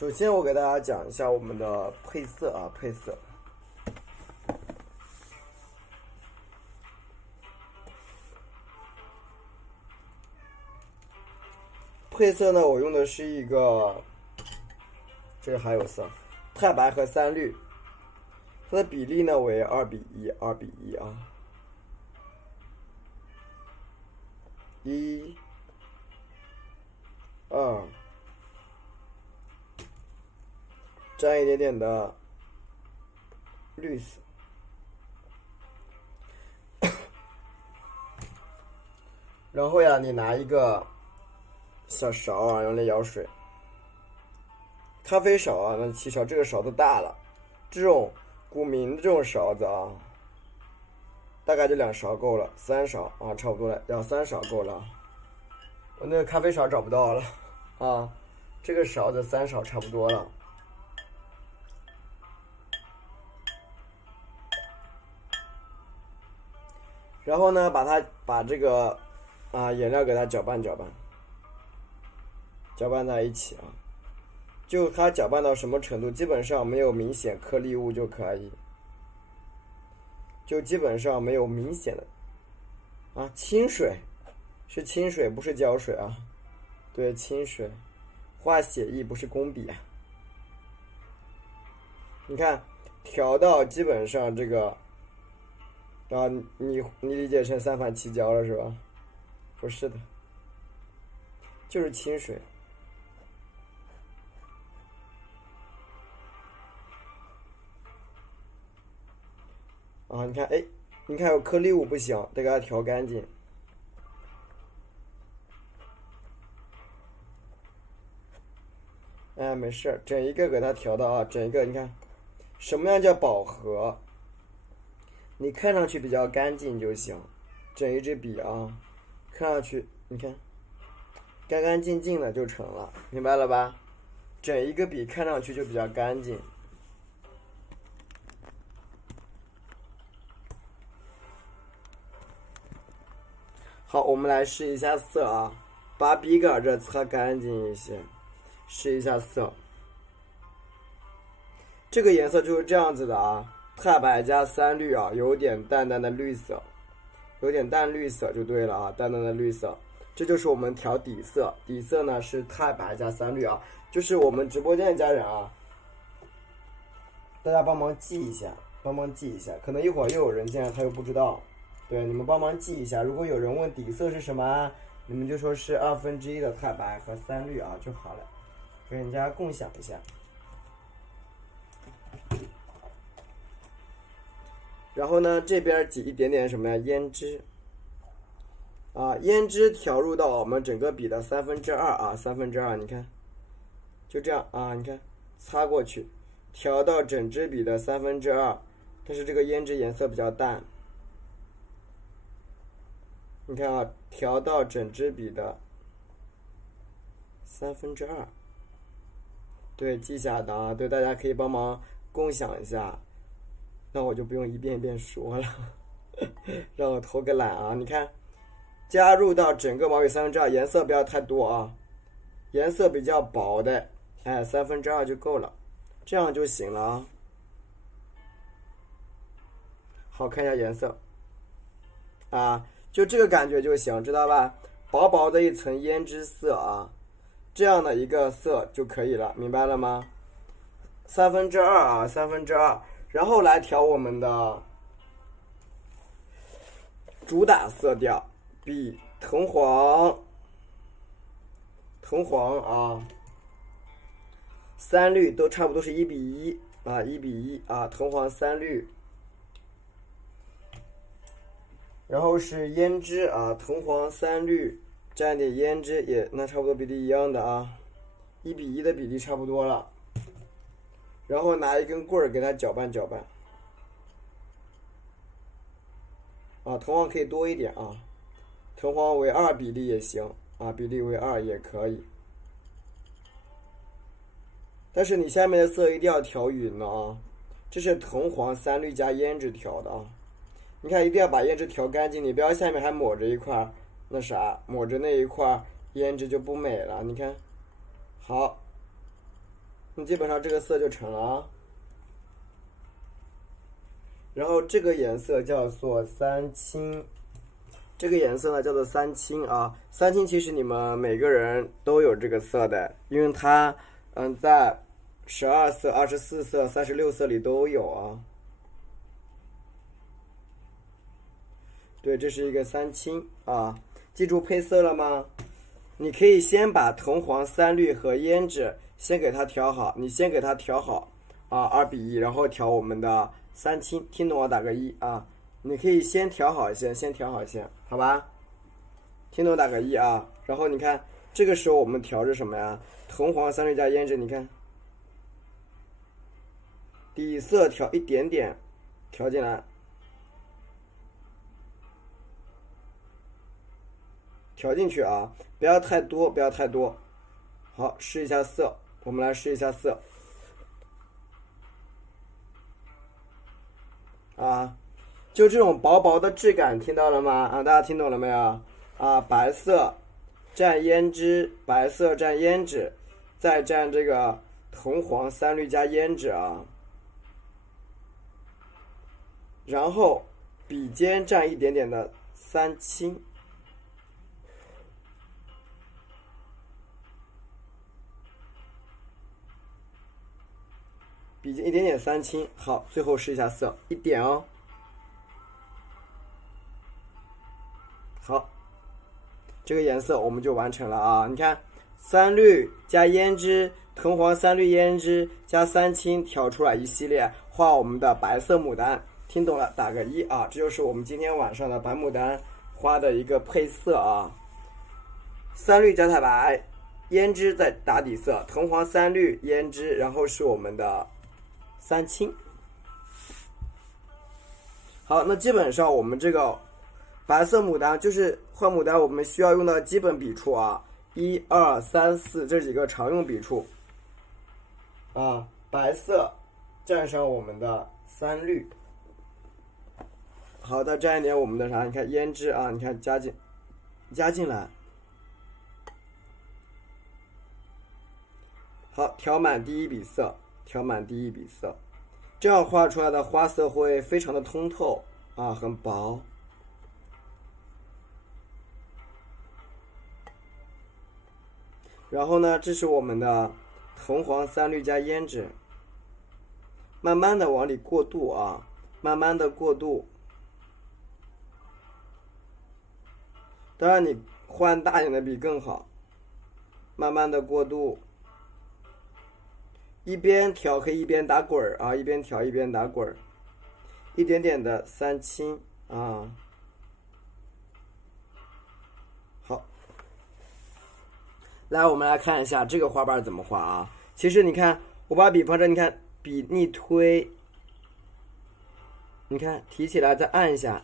首先我给大家讲一下我们的配色啊，配色。配色呢，我用的是一个，这个还有色，太白和三绿，它的比例呢为2:1，2:1啊，1、2，沾一点点的绿色，然后呀，你拿一个小勺啊，用来舀水。咖啡勺啊，那7勺，这个勺子大了。这种古茗的这种勺子啊，大概就2勺够了，3勺啊，差不多了，2、3勺够了。我那个咖啡勺找不到了啊，这个勺子3勺差不多了。然后呢，把这个颜料给它搅拌搅拌，搅拌在一起啊。就它搅拌到什么程度，基本上没有明显颗粒物就可以，就基本上没有明显的清水，是清水不是胶水啊，对，清水，画写意不是工笔啊。你看调到基本上这个你理解成3反7胶了是吧？不是的，就是清水。你看，你看有颗粒物不行，得给它调干净。没事，整一个给它调到啊，整一个，你看，什么样叫饱和？你看上去比较干净就行，整一支笔啊，看上去你看，干干净净的就成了，明白了吧？整一个笔看上去就比较干净。好，我们来试一下色啊，把笔杆这擦干净一些，试一下色。这个颜色就是这样子的啊，太白加三绿啊，有点淡淡的绿色，有点淡绿色就对了啊，淡淡的绿色。这就是我们调底色，底色呢是太白加三绿啊，就是我们直播间的家人啊，大家帮忙记一下，帮忙记一下，可能一会儿又有人进来他又不知道。对，你们帮忙记一下。如果有人问底色是什么，你们就说是1/2的太白和三绿啊就好了，给人家共享一下。然后呢，这边挤一点点什么呀？胭脂啊，胭脂调入到我们整个笔的2/3啊，2/3，你看，就这样啊，你看，擦过去，调到整支笔的2/3，但是这个胭脂颜色比较淡。你看啊，调到整支笔的2/3，对，记下的啊，对，大家可以帮忙共享一下，那我就不用一遍一遍说了，让我偷个懒啊！你看，加入到整个毛笔2/3，颜色不要太多啊，颜色比较薄的，2/3就够了，这样就行了啊。好，看一下颜色啊。就这个感觉就行，知道吧？薄薄的一层胭脂色啊，这样的一个色就可以了，明白了吗？2/3啊，2/3，然后来调我们的主打色调，比藤黄啊，三绿都差不多是1:1啊，1:1啊，藤黄三绿。然后是胭脂啊，藤黄三绿，蘸点胭脂也那差不多比例一样的啊，1:1的比例差不多了。然后拿一根棍儿给它搅拌搅拌。藤黄可以多一点啊，藤黄为2比例也行啊，比例为2也可以。但是你下面的色一定要调匀了啊，这是藤黄三绿加胭脂调的啊。你看，一定要把胭脂调干净，你不要下面还抹着一块那啥，抹着那一块胭脂就不美了。你看，好，你基本上这个色就成了啊。然后这个颜色叫做三青，这个颜色呢叫做三青啊。三青其实你们每个人都有这个色的，因为它在12色、24色、36色里都有啊。对，这是一个三青啊。记住配色了吗？你可以先把藤黄、三绿和胭脂先给它调好，你先给它调好啊，2:1，然后调我们的三青，听懂我打个1啊。你可以先调好先调好先，好吧？听懂打个1啊。然后你看，这个时候我们调是什么呀？藤黄、三绿加胭脂，你看，底色调一点点，调进来。调进去啊，不要太多，不要太多。好，试一下色，我们来试一下色。啊，就这种薄薄的质感，听到了吗？啊，大家听懂了没有？啊，白色蘸胭脂，白色蘸胭脂，再蘸这个藤黄、三绿加胭脂啊。然后笔尖蘸一点点的三青。笔尖一点点三青，好，最后试一下色，一点哦。好，这个颜色我们就完成了啊！你看，三绿加胭脂，藤黄、三绿、胭脂加三青，调出来一系列，画我们的白色牡丹。听懂了，打个1啊！这就是我们今天晚上的白牡丹花的一个配色啊。三绿加太白，胭脂再打底色，藤黄、三绿、胭脂，然后是我们的三青。好，那基本上我们这个白色牡丹就是画牡丹，我们需要用到基本笔触啊，1、2、3、4这几个常用笔触啊。白色蘸上我们的三绿，好，再蘸一点我们的啥？你看胭脂啊，你看加进来。好，调满第一笔色，调满第一笔色，这样画出来的花色会非常的通透啊，很薄。然后呢，这是我们的藤黄、三绿加胭脂，慢慢的往里过渡啊，慢慢的过渡。当然你换大一点的笔更好，慢慢的过渡。一边调可以一边打滚儿啊，一边调一边打滚儿，一点点的三青啊。好，来我们来看一下这个花瓣怎么画啊。其实你看，我把笔放这，你看笔逆推，你看提起来再按一下，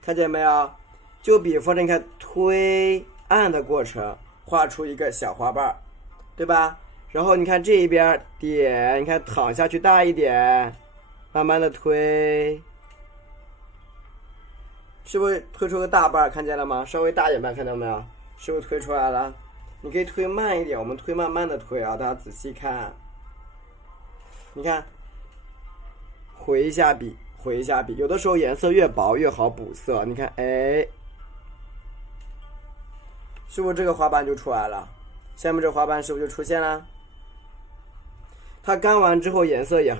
看见没有？就笔放这，你看推按的过程，画出一个小花瓣，对吧？然后你看这一边点，你看躺下去大一点，慢慢的推，是不是推出个大瓣？看见了吗？稍微大一点瓣，看到没有？是不是推出来了？你可以推慢一点，我们推慢慢的推啊，大家仔细看。你看，回一下笔，回一下笔，有的时候颜色越薄越好补色。你看，哎，是不是这个花瓣就出来了？下面这花瓣是不是就出现了？它干完之后颜色也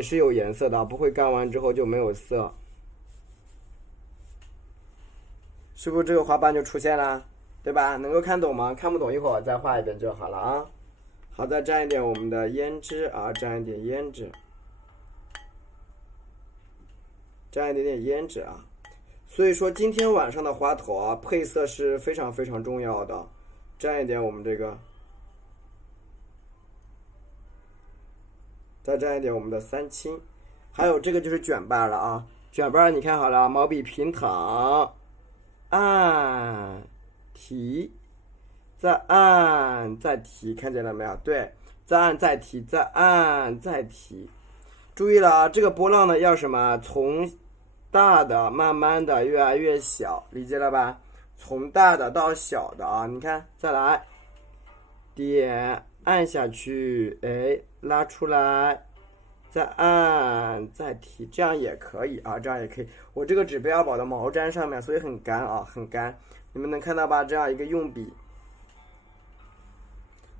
是有颜色的，不会干完之后就没有色。是不是这个花瓣就出现了？对吧？能够看懂吗？看不懂一会儿我再画一遍就好了啊。好，再蘸一点我们的胭脂啊，蘸一点胭脂，蘸一点点胭脂啊。所以说今天晚上的花头啊，配色是非常非常重要的。蘸一点我们这个。再蘸一点我们的三青，还有这个就是卷瓣了啊！卷瓣你看好了，毛笔平躺，按提，再按再提，看见了没有？对，再按再提，再按再提。注意了啊，这个波浪呢要什么？从大的慢慢的越来越小，理解了吧？从大的到小的啊，你看，再来点按下去，哎，拉出来，再按，再提，这样也可以啊，这样也可以。我这个纸贝尔宝的毛毡上面，所以很干啊，很干。你们能看到吧？这样一个用笔。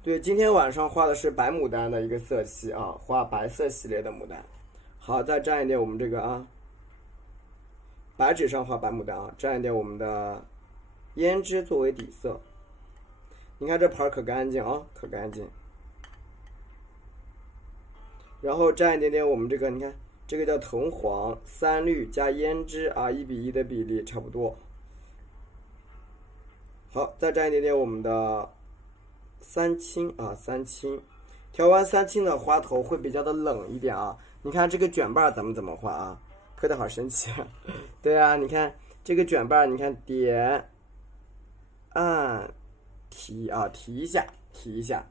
对，今天晚上画的是白牡丹的一个色系啊，画白色系列的牡丹。好，再蘸一点我们这个啊，白纸上画白牡丹啊，蘸一点我们的胭脂作为底色。你看这盘可干净啊，可干净。然后蘸一点点我们这个，你看这个叫藤黄、三绿加胭脂啊，1:1的比例差不多。好，再蘸一点点我们的三青啊，三青。调完三青的花头会比较的冷一点啊。你看这个卷瓣咱们怎么画啊？刻的好神奇啊！对啊，你看这个卷瓣，你看点、按、提啊，提一下，提一下。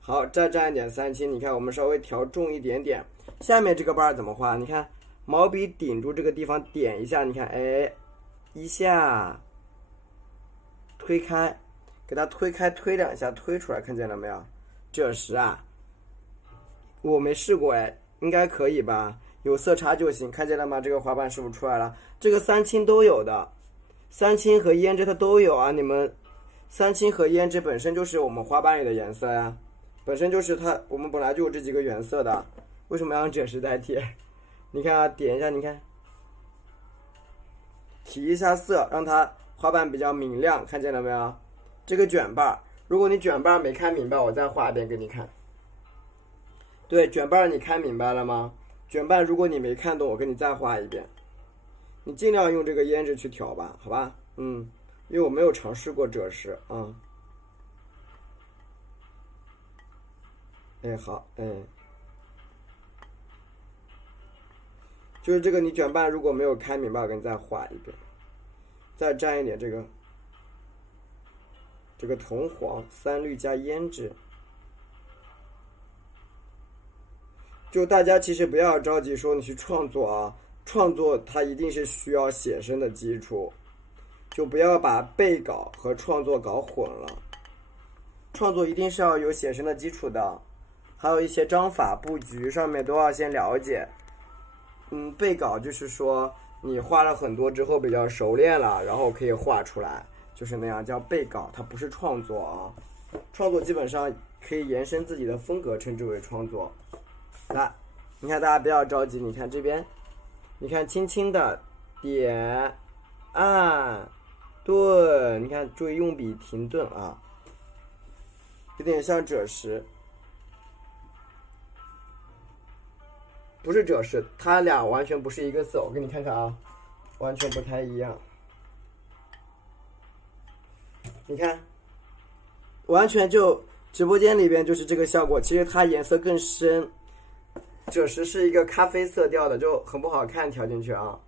好，再蘸一点三青，你看我们稍微调重一点点。下面这个瓣怎么画？你看毛笔顶住这个地方点一下，你看，哎，一下推开，给它推开，推2下，推出来，看见了没有？这时啊，我没试过哎，应该可以吧？有色差就行，看见了吗？这个花瓣是不是出来了？这个三青都有的，三青和胭脂它都有啊。你们三青和胭脂本身就是我们花瓣里的颜色呀，本身就是它，我们本来就有这几个原色的，为什么要用赭石代替？你看啊，点一下，你看，提一下色，让它花瓣比较明亮，看见了没有？这个卷瓣，如果你卷瓣没看明白，我再画一遍给你看。对，卷瓣你看明白了吗？卷瓣如果你没看懂，我给你再画一遍。你尽量用这个胭脂去调吧，好吧？因为我没有尝试过赭石啊。哎，好，哎，就是这个你卷瓣如果没有看明白，我给你再画一遍，再蘸一点这个藤黄、三绿加胭脂。就大家其实不要着急说你去创作啊，创作它一定是需要写生的基础，就不要把背稿和创作搞混了。创作一定是要有写生的基础的，还有一些章法布局上面都要先了解。背稿就是说你画了很多之后比较熟练了，然后可以画出来，就是那样叫背稿，它不是创作啊。创作基本上可以延伸自己的风格，称之为创作。来，你看大家不要着急，你看这边，你看轻轻的点、按、顿，你看注意用笔停顿啊，有点像赭石，不是赭石，它俩完全不是一个色，我给你看看啊，完全不太一样。你看，完全就直播间里边就是这个效果，其实它颜色更深。赭石是一个咖啡色调的，就很不好看，调进去啊。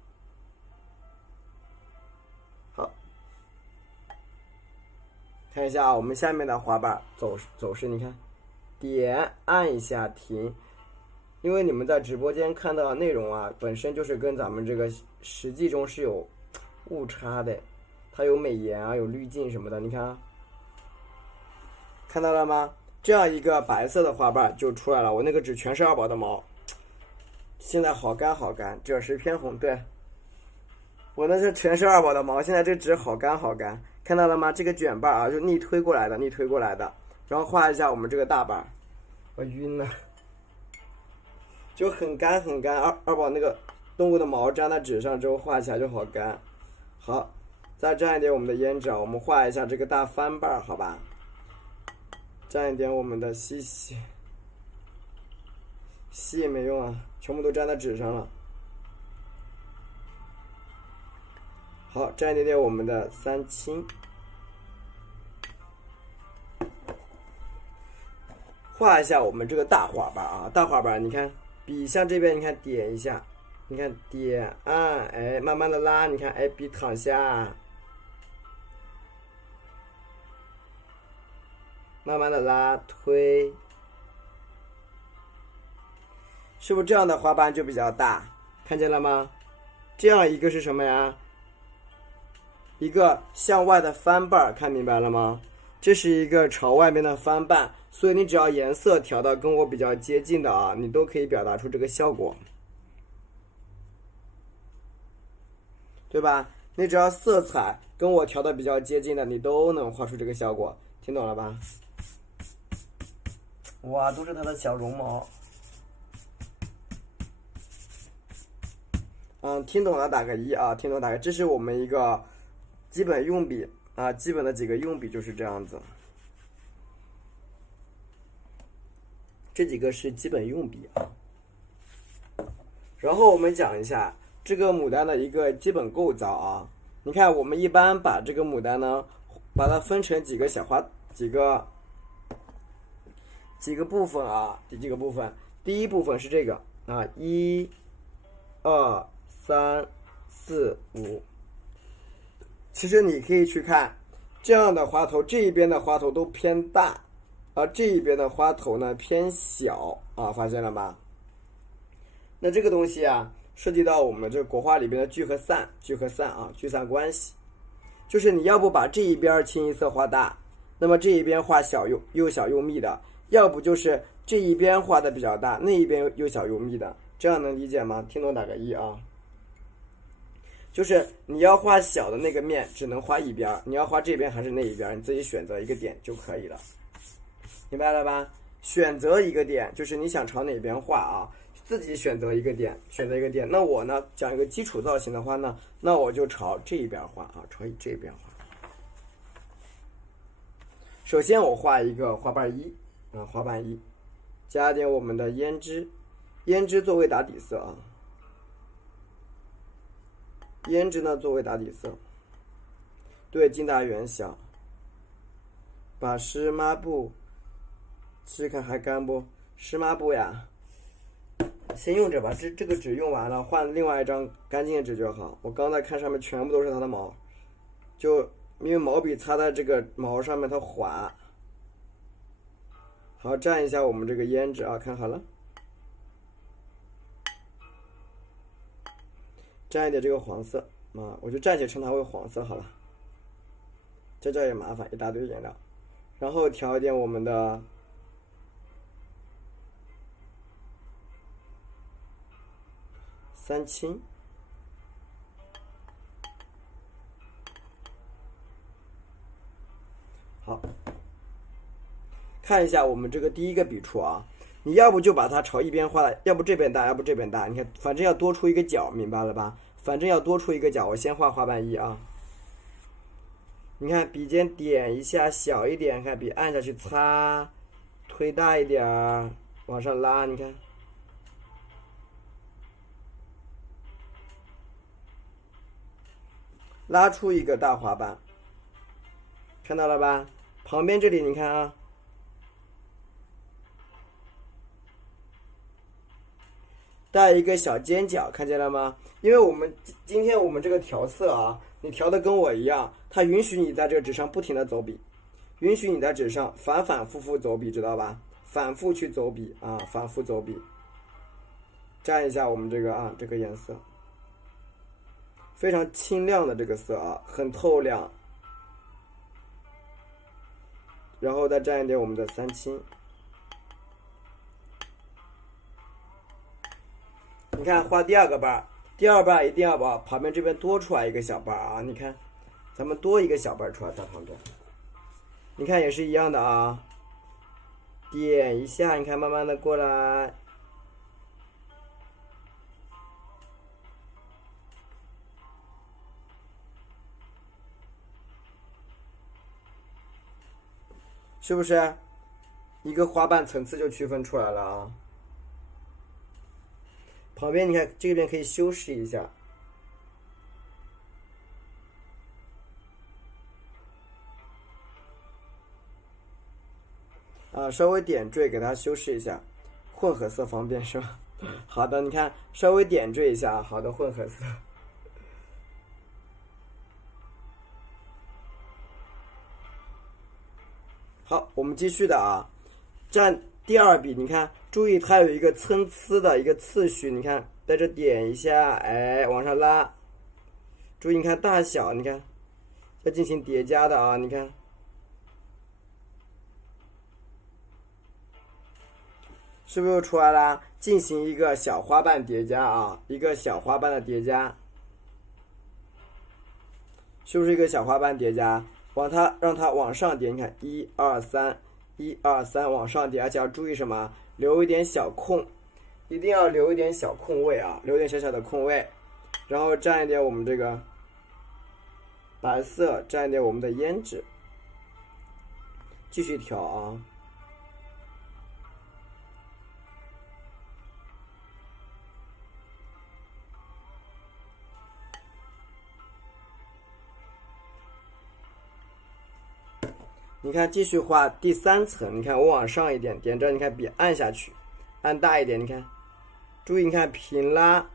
好，看一下啊，我们下面的花瓣走势，你看，点按一下停，因为你们在直播间看到的内容啊，本身就是跟咱们这个实际中是有误差的，它有美颜啊，有滤镜什么的，你看啊，看到了吗？这样一个白色的花瓣就出来了。我那个纸全是2宝的毛，现在好干好干，赭石偏红。对，我那是全是2宝的毛，现在这纸好干好干，看到了吗？这个卷瓣啊，就逆推过来的，逆推过来的。然后画一下我们这个大瓣，我晕了，就很干很干。二宝那个动物的毛粘在纸上之后，画起来就好干。好，再蘸一点我们的胭脂啊，我们画一下这个大翻瓣，好吧？蘸一点我们的细也没用啊，全部都粘在纸上了。好，蘸一点点我们的三青，画一下我们这个大花瓣啊，大花瓣，你看笔向这边，你看点一下，你看点按，哎，慢慢的拉，你看，哎，笔躺下。慢慢的拉推，是不是这样的花瓣就比较大？看见了吗？这样一个是什么呀？一个向外的翻瓣，看明白了吗？这是一个朝外面的翻瓣，所以你只要颜色调到跟我比较接近的啊，你都可以表达出这个效果，对吧？你只要色彩跟我调的比较接近的，你都能画出这个效果，听懂了吧？哇，都是它的小绒毛。听懂了打个1啊，听懂打个，这是我们一个基本用笔啊，基本的几个用笔就是这样子。这几个是基本用笔啊。然后我们讲一下这个牡丹的一个基本构造啊。你看，我们一般把这个牡丹呢，把它分成几个小花，几个部分啊，几个部分。第一部分是这个啊，1、2、3、4、5。其实你可以去看这样的花头，这一边的花头都偏大，而这一边的花头呢偏小啊，发现了吗？那这个东西啊，涉及到我们这个国画里边的聚和散啊，聚散关系，就是你要不把这一边清一色画大，那么这一边画小又小又密的，要不就是这一边画的比较大，那一边又小又密的，这样能理解吗？听懂打个1啊。就是你要画小的那个面只能画一边，你要画这边还是那一边，你自己选择一个点就可以了，明白了吧？选择一个点就是你想朝哪边画啊，自己选择一个点，那我呢讲一个基础造型的话呢，那我就朝这一边画啊，朝这边画。首先我画一个花瓣1啊，花瓣1，加点我们的胭脂作为打底色啊。胭脂呢作为打底色，对，近大远小。把湿抹布，试看还干不？湿抹布呀，先用着吧，这个纸用完了，换另外一张干净的纸就好。我刚才看上面全部都是它的毛，就因为毛笔擦在这个毛上面它滑。好，蘸一下我们这个胭脂啊，看好了。蘸一点这个黄色啊，我就暂且称它为黄色好了。这也麻烦，一大堆颜料。然后调一点我们的三青，好，看一下我们这个第一个笔触啊，你要不就把它朝一边画，要不这边大，要不这边大，你看，反正要多出一个角，明白了吧？反正要多出一个角，我先画花瓣1啊。你看笔尖点一下，小一点，看笔按下去擦，推大一点，往上拉，你看，拉出一个大花瓣，看到了吧？旁边这里你看啊，带一个小尖角，看见了吗？因为我们今天我们这个调色啊，你调的跟我一样，它允许你在这个纸上不停的走笔，允许你在纸上反反复复走笔，知道吧？反复去走笔啊，反复走笔。蘸一下我们这个啊，这个颜色非常清亮的这个色啊，很透亮。然后再蘸一点我们的三青。你看画第二个瓣，第二瓣一定要把旁边这边多出来一个小瓣啊！你看，咱们多一个小瓣出来在旁边。你看也是一样的啊，点一下，你看慢慢的过来。是不是一个花瓣层次就区分出来了啊？旁边你看这边可以修饰一下，啊，稍微点缀给它修饰一下，混合色方便是吧？好的，你看稍微点缀一下，好的，混合色。好，我们继续的啊，蘸第二笔，你看，注意它有一个参差的一个次序，你看，在这点一下，哎，往上拉，注意你看大小，你看，要进行叠加的啊，你看，是不是又出来啦？进行一个小花瓣叠加啊，一个小花瓣的叠加，是不是一个小花瓣叠加？让它往上叠，你看1、2、3，1、2、3往上叠，而且要注意什么？留一点小空，一定要留一点小空位啊，留点小小的空位，然后蘸一点我们这个白色，蘸一点我们的胭脂，继续调啊。你看，继续画第3层。你看，我往上一点，点着，你看笔按下去，按大一点。你看，注意，你看平拉，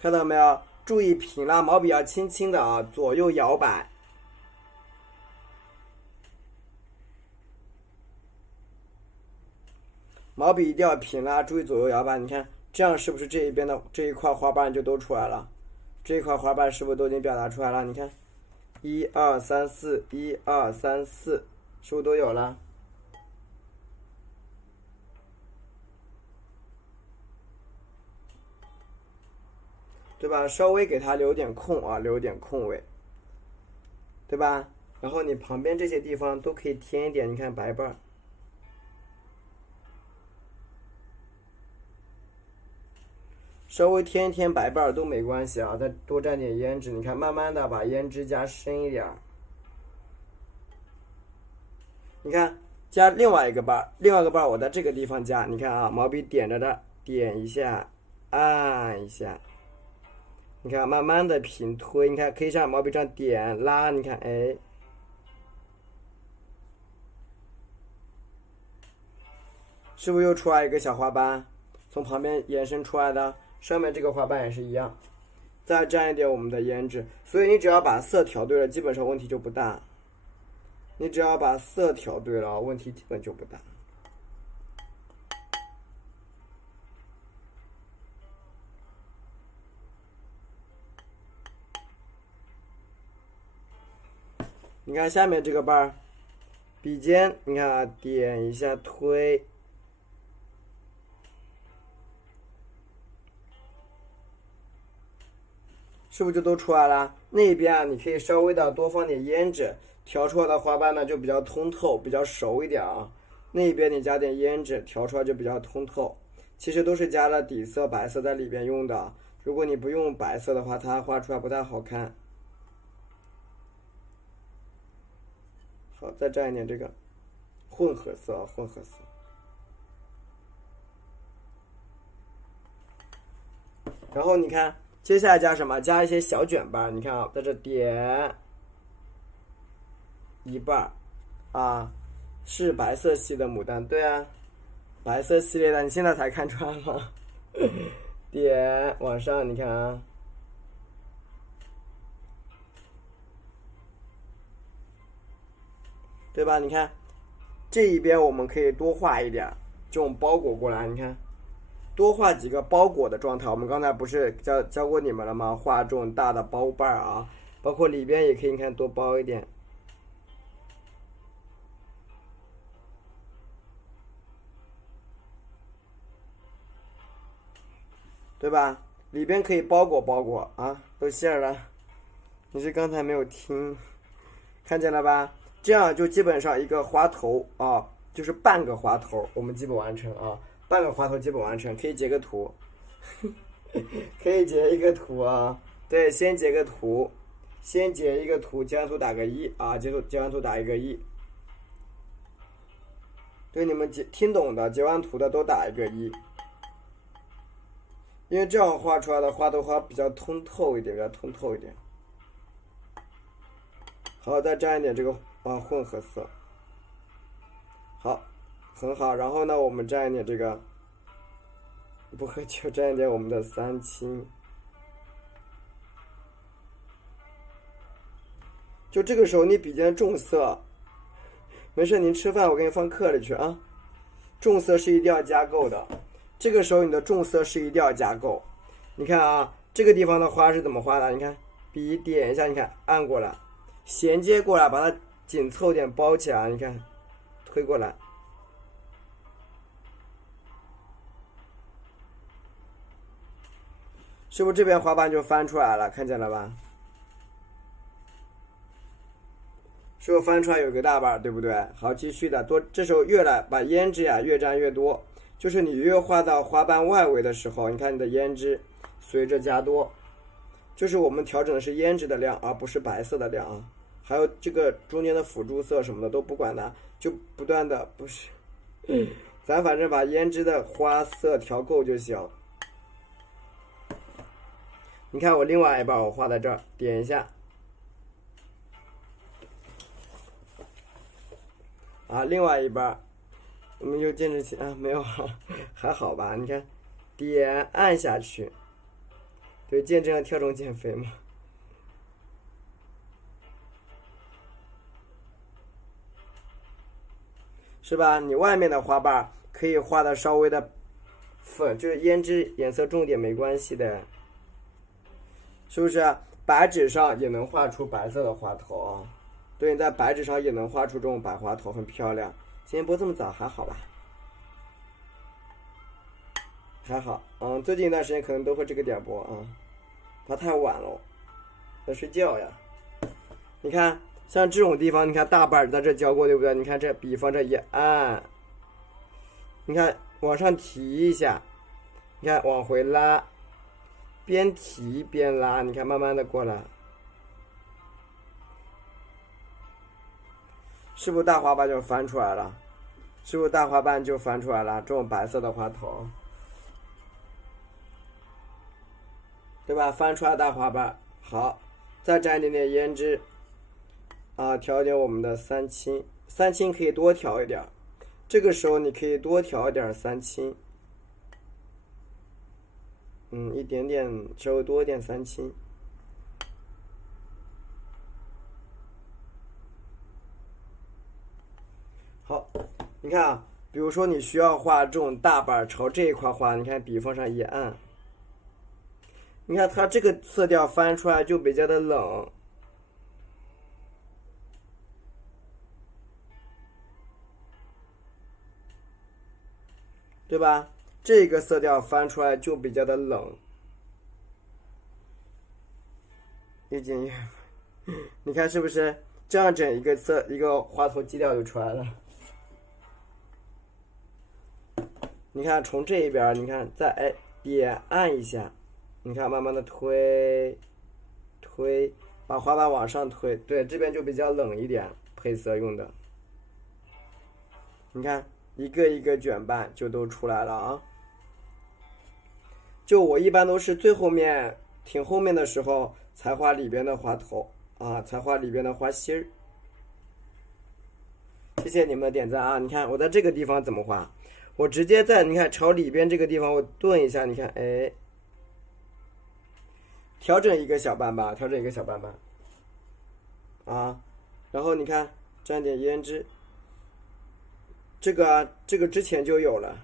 看到没有？注意平拉，毛笔要轻轻的啊，左右摇摆。毛笔一定要平拉，注意左右摇摆。你看，这样是不是这一边的这一块花瓣就都出来了？这一块花瓣是不是都已经表达出来了？你看，1、2、3、4，1、2、3、4，是不是都有了？对吧？稍微给它留点空啊，留点空位，对吧？然后你旁边这些地方都可以添一点，你看白瓣。稍微添一添白瓣都没关系啊，再多蘸点胭脂，你看慢慢的把胭脂加深一点。你看加另外一个瓣，另外一个瓣我在这个地方加，你看啊，毛笔点着的，点一下，按一下，你看慢慢的平推，你看可以像毛笔上点拉，你看哎，是不是又出来一个小花瓣？从旁边延伸出来的。上面这个花瓣也是一样，再蘸一点我们的胭脂，所以你只要把色调对了，基本上问题就不大。你只要把色调对了，问题基本就不大。你看下面这个瓣儿，笔尖，你看啊，点一下推。是不是就都出来了？那边啊，你可以稍微的多放点胭脂，调出来的花瓣呢就比较通透，比较熟一点啊。那边你加点胭脂，调出来就比较通透。其实都是加了底色白色在里边用的，如果你不用白色的话，它画出来不太好看。好，再蘸一点这个混合色，混合色。然后你看。接下来加什么？加一些小卷瓣，你看啊，在这点一瓣啊，是白色系的牡丹，对啊，白色系列的，你现在才看出来吗？点往上，你看啊，对吧？你看这一边我们可以多画一点，这种包裹过来，你看。多画几个包裹的状态，我们刚才不是教过你们了吗？画这种大的包瓣啊，包括里边也可以，你看多包一点，对吧？里边可以包裹啊，都馅了。你是刚才没有听，看见了吧？这样就基本上一个花头啊，就是半个花头，我们基本完成啊。半个花头基本完成，可以截个图，可以截一个图啊。对，先截个图，先截一个图，截完图打个1啊，截完图打一个1。对，你们听懂的，截完图的都打一个1，因为这样画出来的花头花比较通透一点，比较通透一点。好，再蘸一点这个混合色，好。很好，然后呢，我们蘸一点这个不喝酒，蘸一点我们的3青。就这个时候，你笔尖重色，没事，您吃饭我给你放课里去啊。重色是一定要加够的，这个时候你的重色是一定要加够。你看啊，这个地方的花是怎么画的？你看，笔点一下，你看按过来，衔接过来，把它紧凑点包起来，你看。推过来，是不是这边花瓣就翻出来了？看见了吧？是不是翻出来有个大瓣，对不对？好，继续的多，这时候把胭脂呀越沾越多，就是你越画到花瓣外围的时候，你看你的胭脂随着加多，就是我们调整的是胭脂的量，而不是白色的量啊。还有这个中间的辅助色什么的都不管它，就不断的不是，咱反正把胭脂的花色调够就行。你看我另外一半我画在这儿，点一下。啊，另外一半我们就坚持起啊，没有，还好吧？你看，点按下去，对，见证跳绳减肥嘛。是吧？你外面的花瓣可以画的稍微的粉，就是胭脂颜色重点没关系的，是不是？白纸上也能画出白色的花头啊。对，你在白纸上也能画出这种白花头，很漂亮。今天播这么早还好吧？还好，最近一段时间可能都会这个点播啊，怕太晚了，要睡觉呀。你看，像这种地方，你看大瓣在这教过，对不对？你看这比方这一按，你看往上提一下，你看往回拉，边提边拉，你看慢慢的过来，是不是大花瓣就翻出来了？是不是大花瓣就翻出来了？这种白色的花头，对吧？翻出来大花瓣，好，再沾一点点胭脂，啊，调一点我们的三青，三青可以多调一点，这个时候你可以多调一点三青，一点点，稍微多一点三青。好，你看啊，比如说你需要画这种大瓣朝这一块画，你看笔锋上一按，你看它这个色调翻出来就比较的冷，对吧？这个色调翻出来就比较的冷，越渐越，你看是不是？这样整一个花头基调就出来了。你看从这一边，你看再点按一下，你看慢慢的推，把花瓣往上推，对，这边就比较冷一点，配色用的。你看一个一个卷瓣就都出来了啊。就我一般都是最后面挺后面的时候才画里边的花头啊，才画里边的花心儿。谢谢你们的点赞啊！你看我在这个地方怎么画？我直接在你看朝里边这个地方我顿一下，你看调整一个小瓣吧，调整一个小瓣吧，啊，然后你看沾点胭脂，这个之前就有了，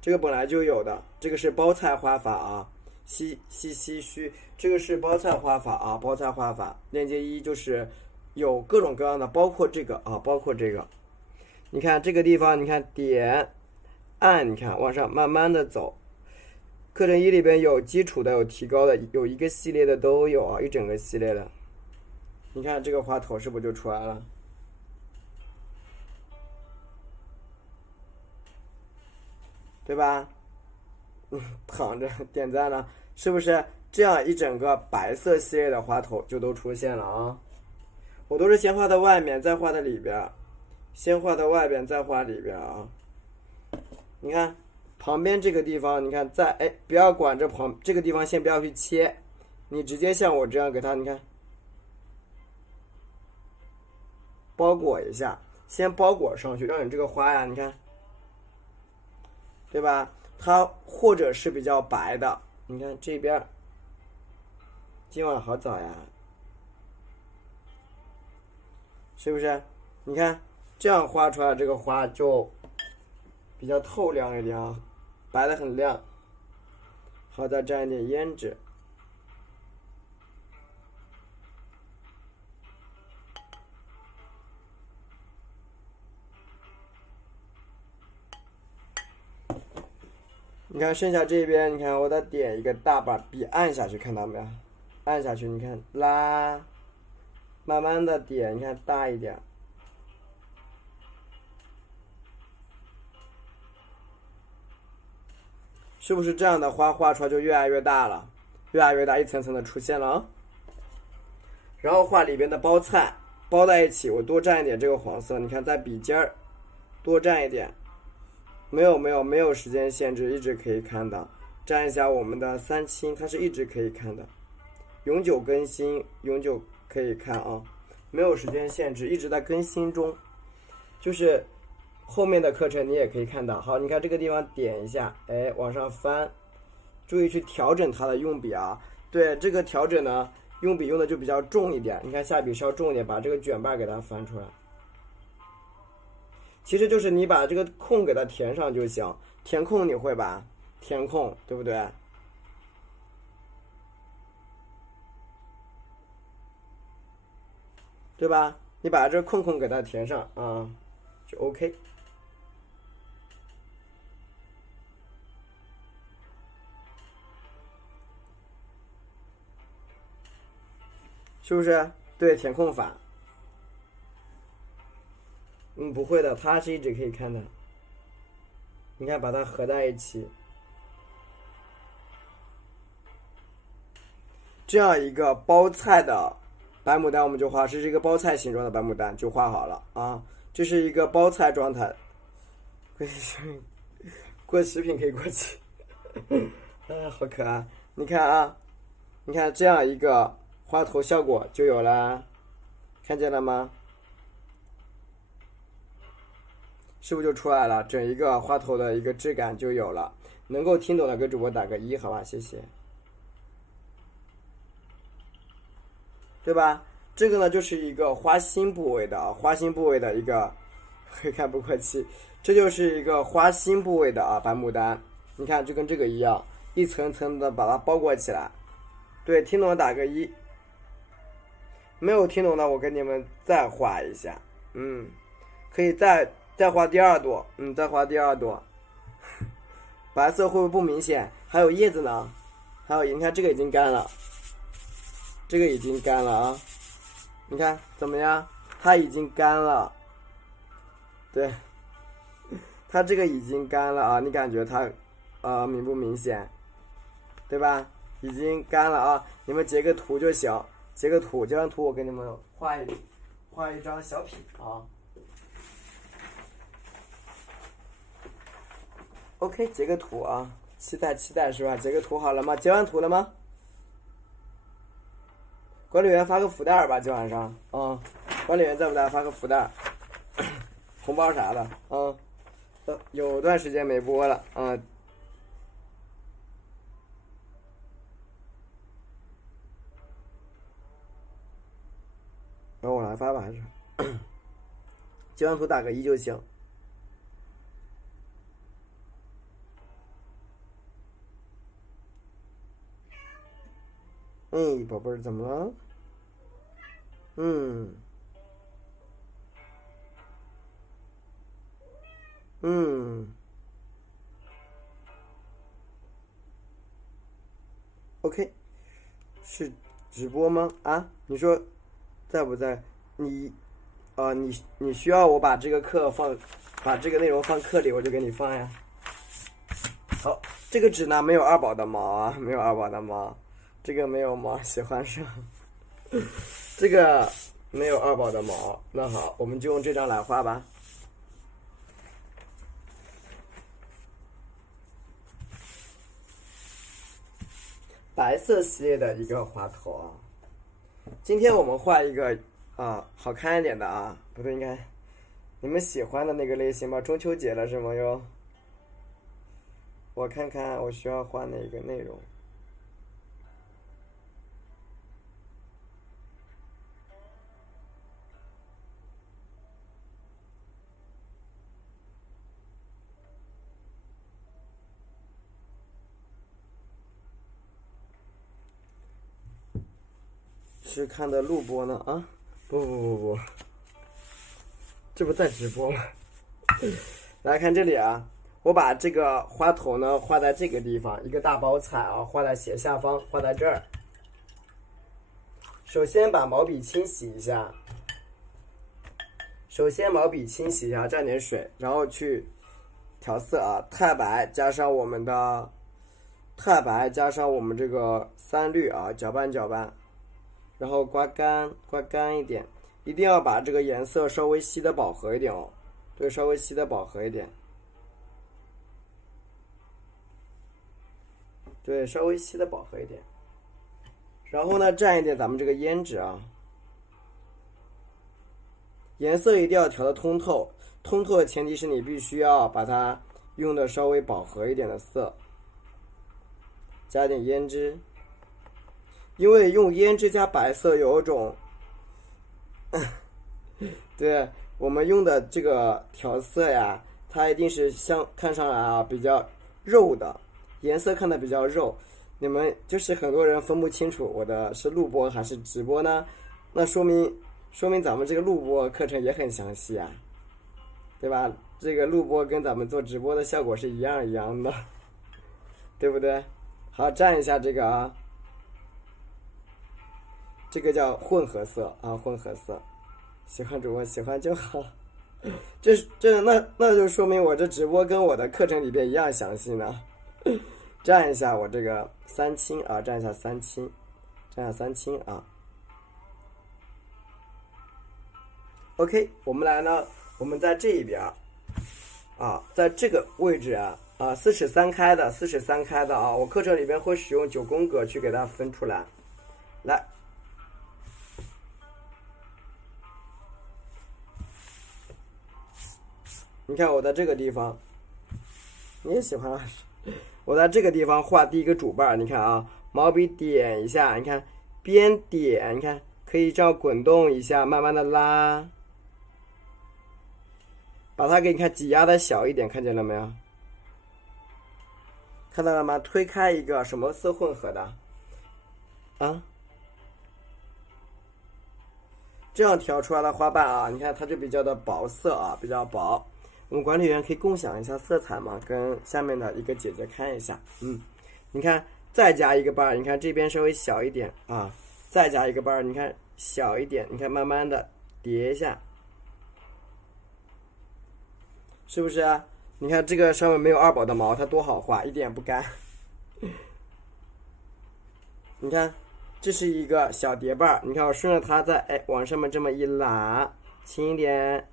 这个本来就有的，这个是包菜画法啊，唏嘘，这个是包菜画法啊，包菜画法链接一就是有各种各样的，包括这个啊，包括这个，你看这个地方，你看点按，你看往上慢慢的走。课程一里边有基础的，有提高的，有一个系列的都有啊，一整个系列的。你看这个花头是不是就出来了？对吧？躺着点赞了，是不是？这样一整个白色系列的花头就都出现了啊！我都是先画在外面，再画在里边，先画在外边，再画里边啊。你看。旁边这个地方，你看不要管这个地方，先不要去切，你直接像我这样给它，你看包裹一下，先包裹上去，让你这个花呀，你看，对吧？它或者是比较白的，你看这边，今晚好早呀，是不是？你看这样画出来这个花就比较透亮一点啊。白的很亮，好，再沾一点胭脂，你看剩下这边，你看我再点一个大把笔按下去，看到没有？按下去，你看拉，慢慢的点，你看大一点。是不是这样的花画出来就越来越大了，越来越大，一层层的出现了啊。然后画里边的包菜包在一起，我多蘸一点这个黄色，你看在笔尖儿多蘸一点，没有时间限制，一直可以看到。蘸一下我们的三青，它是一直可以看的，永久更新，永久可以看啊，没有时间限制，一直在更新中。就是后面的课程你也可以看到。好，你看这个地方点一下，哎，往上翻，注意去调整它的用笔啊。对，这个调整呢，用笔用的就比较重一点，你看下笔稍重一点，把这个卷把给它翻出来。其实就是你把这个空给它填上就行，填空你会吧？填空对不对？对吧？你把这空给它填上啊，就 OK。是不是？对，填空法。不会的，它是一直可以看的。你看，把它合在一起，这样一个包菜的白牡丹，我们就画，这是一个包菜形状的白牡丹，就画好了啊。这是一个包菜状态，过食品可以过期，好可爱。你看啊，你看这样一个花头效果就有了，看见了吗？是不是就出来了？整一个花头的一个质感就有了。能够听懂的给主播打个1，好吧，谢谢。对吧？这个呢就是一个花心部位的啊，花心部位的一个，会看不过期，这就是一个花心部位的啊白牡丹。你看就跟这个一样，一层层的把它包裹起来。对，听懂的打个1，没有听懂的我给你们再画一下，可以再画第2朵，再画第2朵。白色会不会不明显？还有叶子呢，还有你看这个已经干了，这个已经干了啊，你看怎么样？它已经干了，对，它这个已经干了啊，你感觉它明不明显？对吧？已经干了啊，你们截个图就行，截个图，截完图我给你们画一张小品啊。OK， 截个图啊，期待是吧？截个图好了吗？截完图了吗？管理员发个福袋吧，今晚上管理员在不在？发个福袋，红包啥的有段时间没播了然后我来发吧，还是截完图打个1就行。宝贝儿怎么了？OK， 是直播吗？啊，你说在不在？你需要我把这个课把这个内容放课里，我就给你放呀。好，这个纸呢没有2宝的毛啊，没有2宝的毛。这个没有毛，喜欢上。这个没有2宝的毛，那好，我们就用这张来画吧。白色系列的一个花头啊。今天我们画一个好看一点的啊，不对，应该你们喜欢的那个类型吧？中秋节了是吗？哟，我看看我需要画哪个内容。是看的录播呢啊？不，这不在直播吗？来看这里啊，我把这个花头呢画在这个地方，一个大包彩啊，画在斜下方，画在这儿。首先把毛笔清洗一下，蘸点水，然后去调色啊，太白加上我们这个三绿啊，搅拌搅拌，然后刮干一点，一定要把这个颜色稍微吸的饱和一点哦，对，稍微吸的饱和一点，对，稍微吸的饱和一点。然后呢，蘸一点咱们这个胭脂啊，颜色一定要调的通透，通透的前提是你必须要把它用的稍微饱和一点的色，加点胭脂，因为用胭脂加白色有一种，对，我们用的这个调色呀，它一定是看上来啊比较肉的，颜色看的比较肉。你们就是很多人分不清楚我的是录播还是直播呢，那说明咱们这个录播课程也很详细啊，对吧？这个录播跟咱们做直播的效果是一样的，对不对？好，蘸一下这个啊，这个叫混合色啊，混合色，喜欢主播喜欢就好。那就说明我这直播跟我的课程里边一样详细呢。蘸一下我这个三青啊，蘸一下三青啊。OK， 我们在这一边啊，在这个位置啊，4尺3开的啊，我课程里边会使用9宫格去给它分出来。来，你看我在这个地方，你也喜欢啊。我在这个地方画第一个主瓣，你看啊，毛笔点一下，你看边点，你看可以这样滚动一下，慢慢的拉，把它给你看挤压的小一点，看见了没有？看到了吗？推开一个什么色混合的啊？这样调出来的花瓣啊，你看它就比较的薄色啊，比较薄。我们管理员可以共享一下色彩嘛，跟下面的一个姐姐看一下。你看再加一个瓣，你看这边稍微小一点啊，再加一个瓣，你看小一点，你看慢慢的叠一下，是不是啊？你看这个上面没有2宝的毛，它多好画，一点不干。你看这是一个小叠瓣，你看我顺着它再往上面这么一拉，轻一点，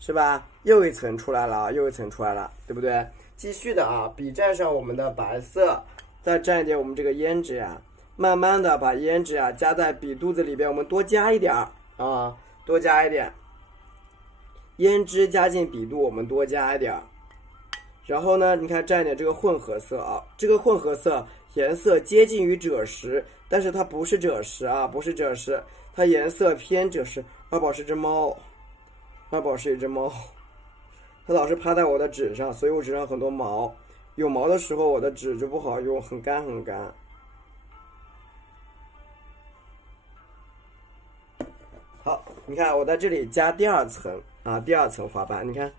是吧？又一层出来了，对不对？继续的啊，笔蘸上我们的白色，再蘸一点我们这个胭脂啊，慢慢的把胭脂啊加在笔肚子里边，我们多加一点啊，多加一点。胭脂加进笔肚，我们多加一点。然后呢，你看蘸一点这个混合色啊，这个混合色颜色接近于赭石，但是它不是赭石啊，不是赭石，它颜色偏赭石。2宝是只猫，2宝是一只猫，它老是趴在我的纸上，所以我纸上很多毛，有毛的时候我的纸就不好用，很干很干。好，你看我在这里加第2层啊，第2层花瓣，你看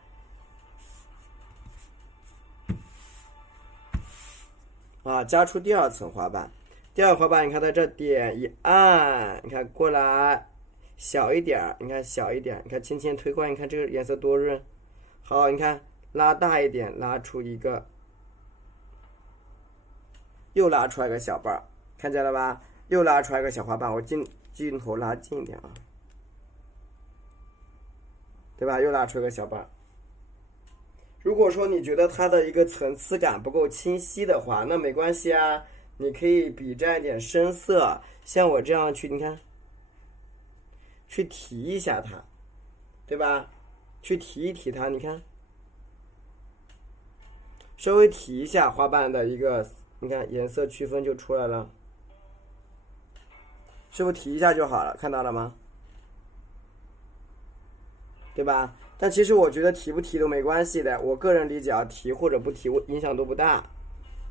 啊，加出第2层花瓣。第2花瓣，你看在这点一按，你看过来小一点，你看小一点，你看轻轻推过来，你看这个颜色多润。好，你看拉大一点，拉出一个，又拉出来个小瓣，看见了吧？又拉出来个小花瓣，我镜头拉近一点啊，对吧？又拉出个小瓣。如果说你觉得它的一个层次感不够清晰的话，那没关系啊，你可以笔蘸一点深色，像我这样去，你看，去提一下它，对吧？去提一提它，你看，稍微提一下花瓣的一个，你看颜色区分就出来了，是不是提一下就好了？看到了吗？对吧？但其实我觉得提不提都没关系的，我个人理解啊，提或者不提影响都不大，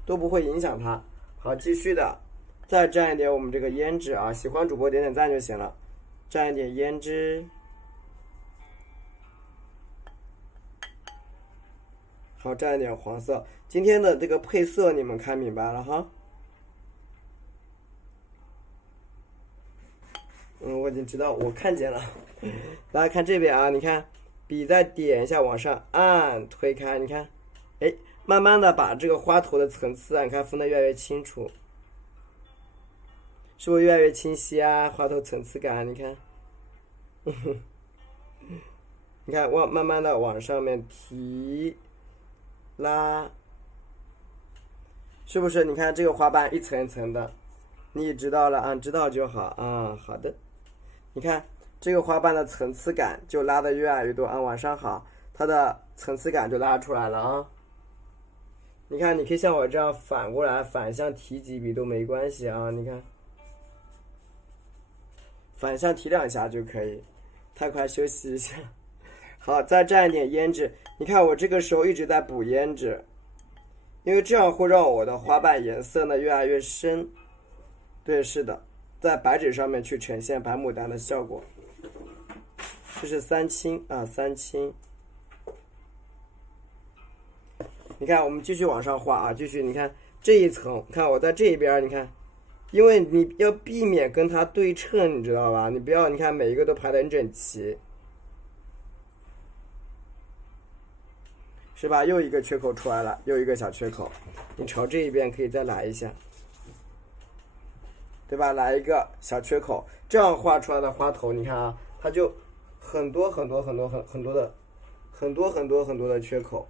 都不会影响它。好，继续的，再蘸一点我们这个胭脂啊，喜欢主播点点赞就行了，蘸一点胭脂，好，蘸一点黄色。今天的这个配色你们看明白了哈？我已经知道，我看见了。大家看这边啊，你看，笔再点一下，往上按，推开，你看，哎，慢慢的把这个花头的层次啊，你看分得越来越清楚，是不是越来越清晰啊？花头层次感，你看，你看慢慢的往上面提，拉，是不是？你看这个花瓣一层一层的，你知道了啊？知道就好啊。好的，你看这个花瓣的层次感就拉得越来越多啊。晚上好，它的层次感就拉出来了啊。你看，你可以像我这样反过来反向提几笔都没关系啊。你看，反向提2下就可以。太快休息一下。好，再蘸一点胭脂。你看我这个时候一直在补胭脂，因为这样会让我的花瓣颜色呢越来越深。对，是的，在白纸上面去呈现白牡丹的效果。这是三青啊，三青。你看，我们继续往上画啊，继续。你看这一层，你看我在这一边，你看，因为你要避免跟它对称，你知道吧？你不要，你看每一个都排得很整齐，是吧？又一个缺口出来了，又一个小缺口。你朝这一边可以再来一下，对吧？来一个小缺口，这样画出来的花头，你看啊，它就很多的缺口。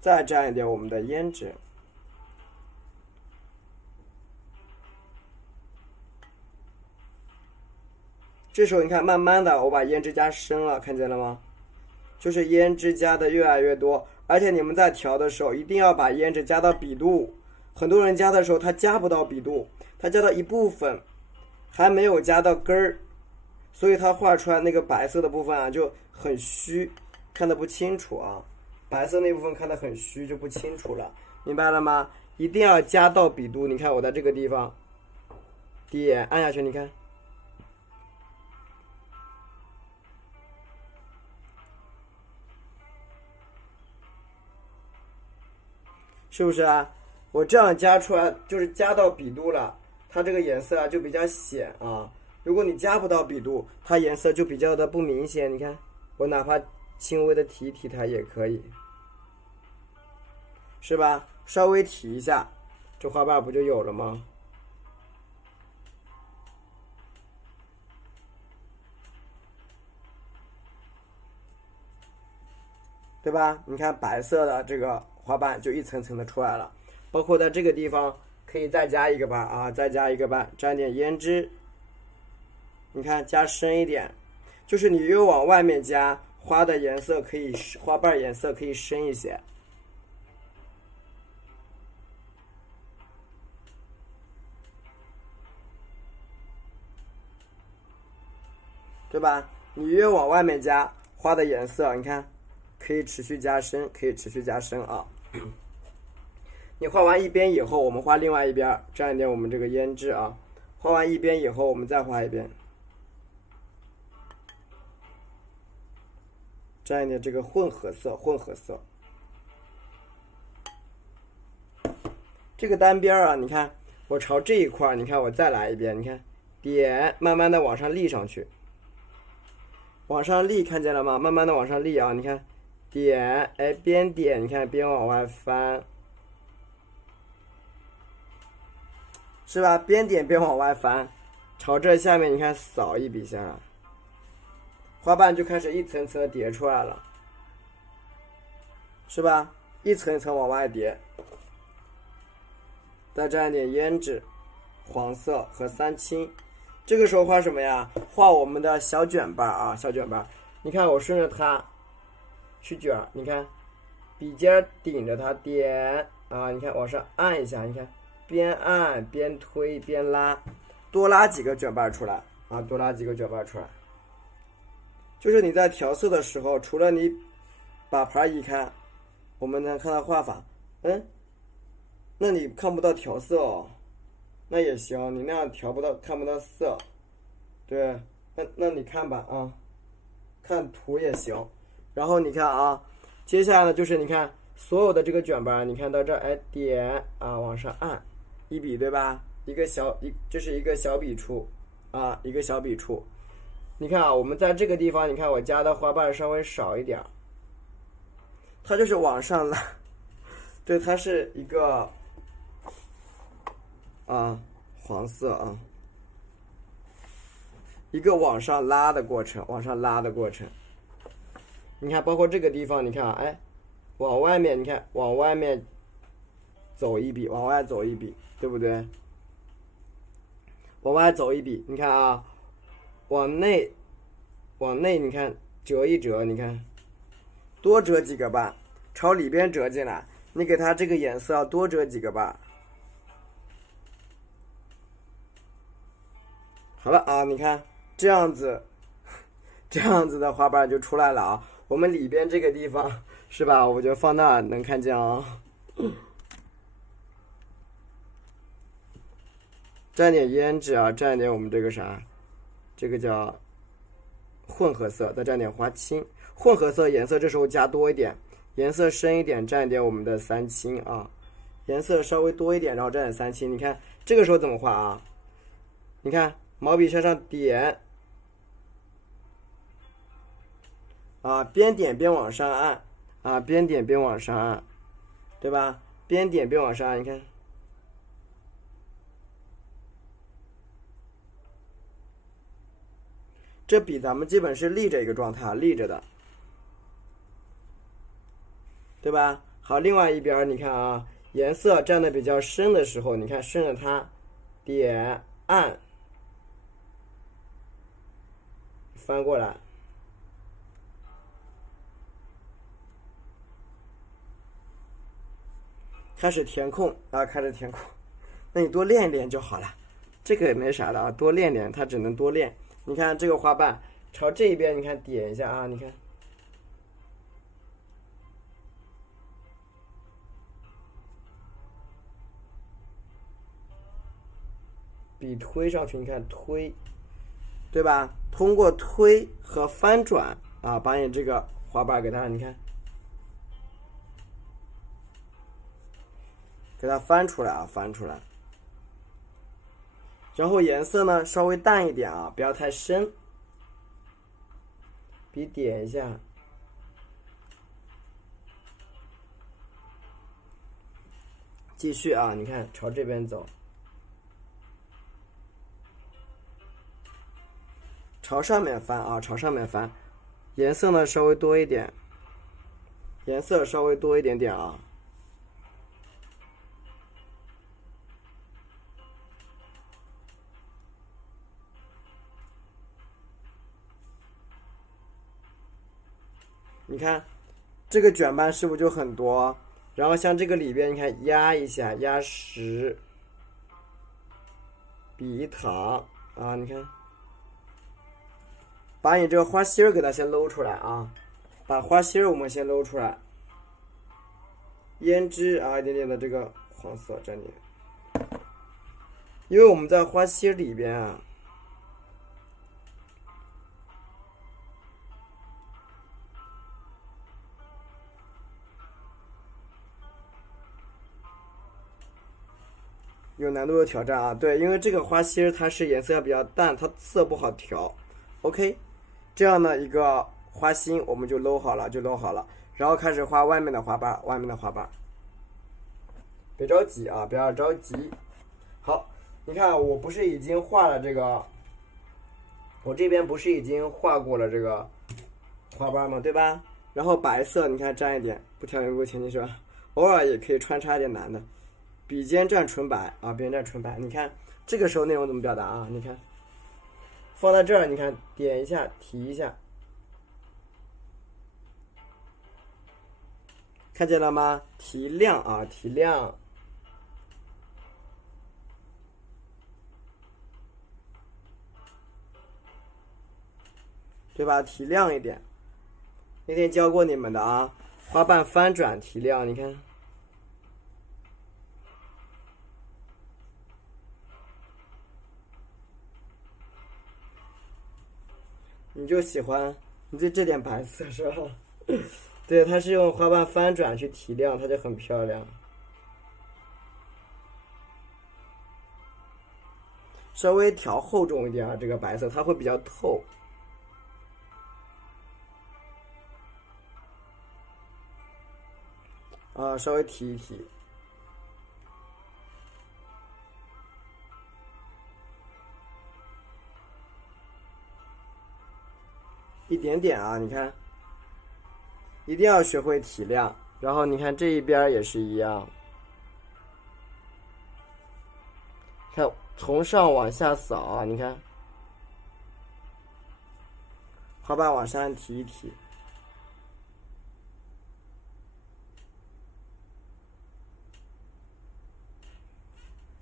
再蘸一点我们的胭脂，这时候你看，慢慢的我把胭脂加深了，看见了吗？就是胭脂加的越来越多，而且你们在调的时候一定要把胭脂加到笔肚。很多人加的时候他加不到笔肚，他加到一部分，还没有加到根儿，所以他画出来那个白色的部分啊就很虚，看得不清楚啊。白色那部分看得很虚，就不清楚了，明白了吗？一定要加到笔肚。你看我在这个地方点按下去，你看，是不是啊？我这样加出来就是加到笔肚了，它这个颜色啊就比较显啊。如果你加不到笔肚，它颜色就比较的不明显。你看，我哪怕轻微的提一提它也可以。是吧？稍微提一下，这花瓣不就有了吗？对吧？你看白色的这个花瓣就一层层的出来了，包括在这个地方可以再加一个瓣啊，再加一个瓣，沾点胭脂。你看加深一点，就是你越往外面加，花瓣颜色可以深一些。对吧？你越往外面加，花的颜色你看可以持续加深，啊。你画完一边以后，我们画另外一边，蘸一点我们这个胭脂啊。画完一边以后，我们再画一边，蘸一点这个混合色。这个单边啊，你看我朝这一块，你看我再来一遍，你看点，慢慢的往上立上去。往上立，看见了吗？慢慢的往上立啊！你看，点，哎，边点，你看边往外翻，是吧？边点边往外翻，朝这下面，你看扫一笔下来，花瓣就开始一层层的叠出来了，是吧？一层一层往外叠，再蘸一点胭脂、黄色和三青。这个时候画什么呀？画我们的小卷瓣啊，小卷瓣。你看我顺着它去卷，你看笔尖顶着它点啊，你看往上按一下，你看边按边推边拉，多拉几个卷瓣出来啊，多拉几个卷瓣出来。就是你在调色的时候，除了你把盘移开，我们能看到画法，那你看不到调色哦。那也行，你那样看不到色，对，那你看吧啊，看图也行。然后你看啊，接下来呢，就是你看所有的这个卷板，你看到这儿，哎，点啊，往上按一笔，对吧？这是一个小笔触啊，一个小笔触。你看啊，我们在这个地方，你看我加的花瓣稍微少一点，它就是往上拉，对，它是一个啊黄色啊，一个往上拉的过程，往上拉的过程。你看，包括这个地方，你看啊，哎，往外面，你看往外面走一笔，往外走一笔，对不对？往外走一笔，你看啊，往内，你看折一折，你看多折几个瓣，朝里边折进来，你给它这个颜色要多折几个瓣。好了啊，你看这样子，这样子的花瓣就出来了啊。我们里边这个地方是吧？我就放那能看见啊。蘸点胭脂啊，蘸点我们这个啥，这个叫混合色，再蘸点花青。混合色颜色这时候加多一点，颜色深一点蘸点我们的三青啊，颜色稍微多一点，然后蘸点三青。你看这个时候怎么画啊？你看毛笔向上点啊，边点边往上按啊，边点边往上按，对吧？边点边往上按，你看。这笔咱们基本是立着一个状态，立着的，对吧？好，另外一边你看啊，颜色蘸的比较深的时候，你看顺着它点按，翻过来，开始填空啊，开始填空。那你多练一练就好了，这个也没啥的啊，多练练，它只能多练。你看这个花瓣朝这一边，你看点一下啊，你看，笔推上去，你看推，对吧？通过推和翻转啊，把你这个花瓣给它，你看，给它翻出来啊，翻出来。然后颜色呢稍微淡一点啊，不要太深。笔点一下，继续啊，你看朝这边走，朝上面翻啊，朝上面翻。颜色呢稍微多一点，颜色稍微多一点点啊。你看这个卷瓣是不是就很多？然后像这个里边，你看压一下，压实，笔一躺啊，你看，把你这个花心儿给它先搂出来啊，把花心儿我们先搂出来，胭脂啊，一点点的这个黄色蘸点，因为我们在花心里边啊。有难度的挑战啊，对，因为这个花心它是颜色比较淡，它色不好调。OK， 这样的一个花心我们就搂好了，然后开始画外面的花瓣，别着急啊，不要着急。好，你看我不是已经画了这个，我这边不是已经画过了这个花瓣吗？对吧？然后白色你看沾一点，不调匀不前进是吧？偶尔也可以穿插一点蓝的。笔尖蘸纯白啊，笔尖蘸纯白。你看这个时候内容怎么表达啊？你看放在这儿，你看点一下，提一下，看见了吗？提亮啊，提亮。对吧？提亮一点。那天教过你们的啊，花瓣翻转提亮，你看。你就喜欢你这点白色是吧？对，它是用花瓣翻转去提亮，它就很漂亮。稍微调厚重一点啊，这个白色它会比较透。啊，稍微提一提。一点点啊，你看，一定要学会提亮。然后你看这一边也是一样，看从上往下扫啊，你看，花瓣往上提一提。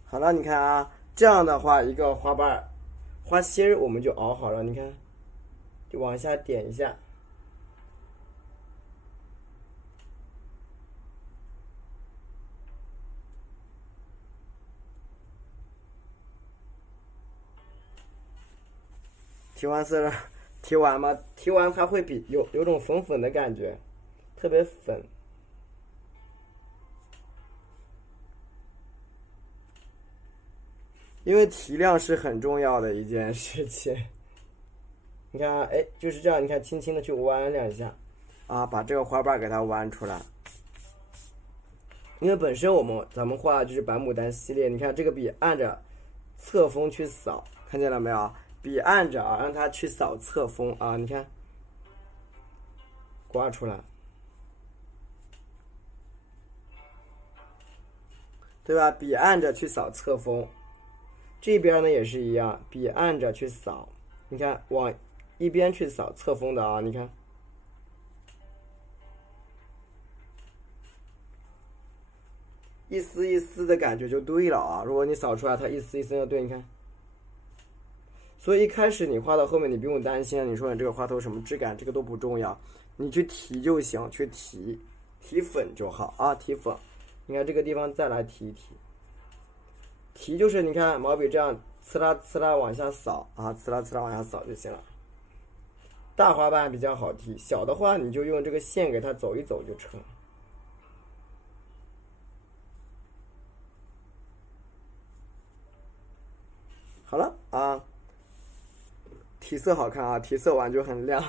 好了，你看啊，这样的话，一个花瓣花心儿我们就熬好了，你看，就往下点一下。提完色了，提完嘛，提完它会比有种粉粉的感觉，特别粉。因为提亮是很重要的一件事情。你看啊，哎，就是这样，你看，轻轻的去弯两下，啊，把这个花瓣给它弯出来。因为本身咱们画就是白牡丹系列，你看这个笔按着侧锋去扫，看见了没有？笔按着啊，让它去扫侧锋啊，你看，刮出来，对吧？笔按着去扫侧锋，这边呢也是一样，笔按着去扫，你看往一边去扫侧锋的啊，你看，一丝一丝的感觉就对了啊。如果你扫出来，它一丝一丝的对，你看。所以一开始你画到后面，你不用担心，你说你这个花头什么质感，这个都不重要，你去提就行，去提粉就好啊，提粉。你看这个地方再来提一提，提就是你看毛笔这样呲啦呲啦往下扫啊，呲啦呲啦往下扫就行了。大花瓣比较好提，小的话你就用这个线给它走一走就成。好了啊。提色好看啊，提色完就很亮。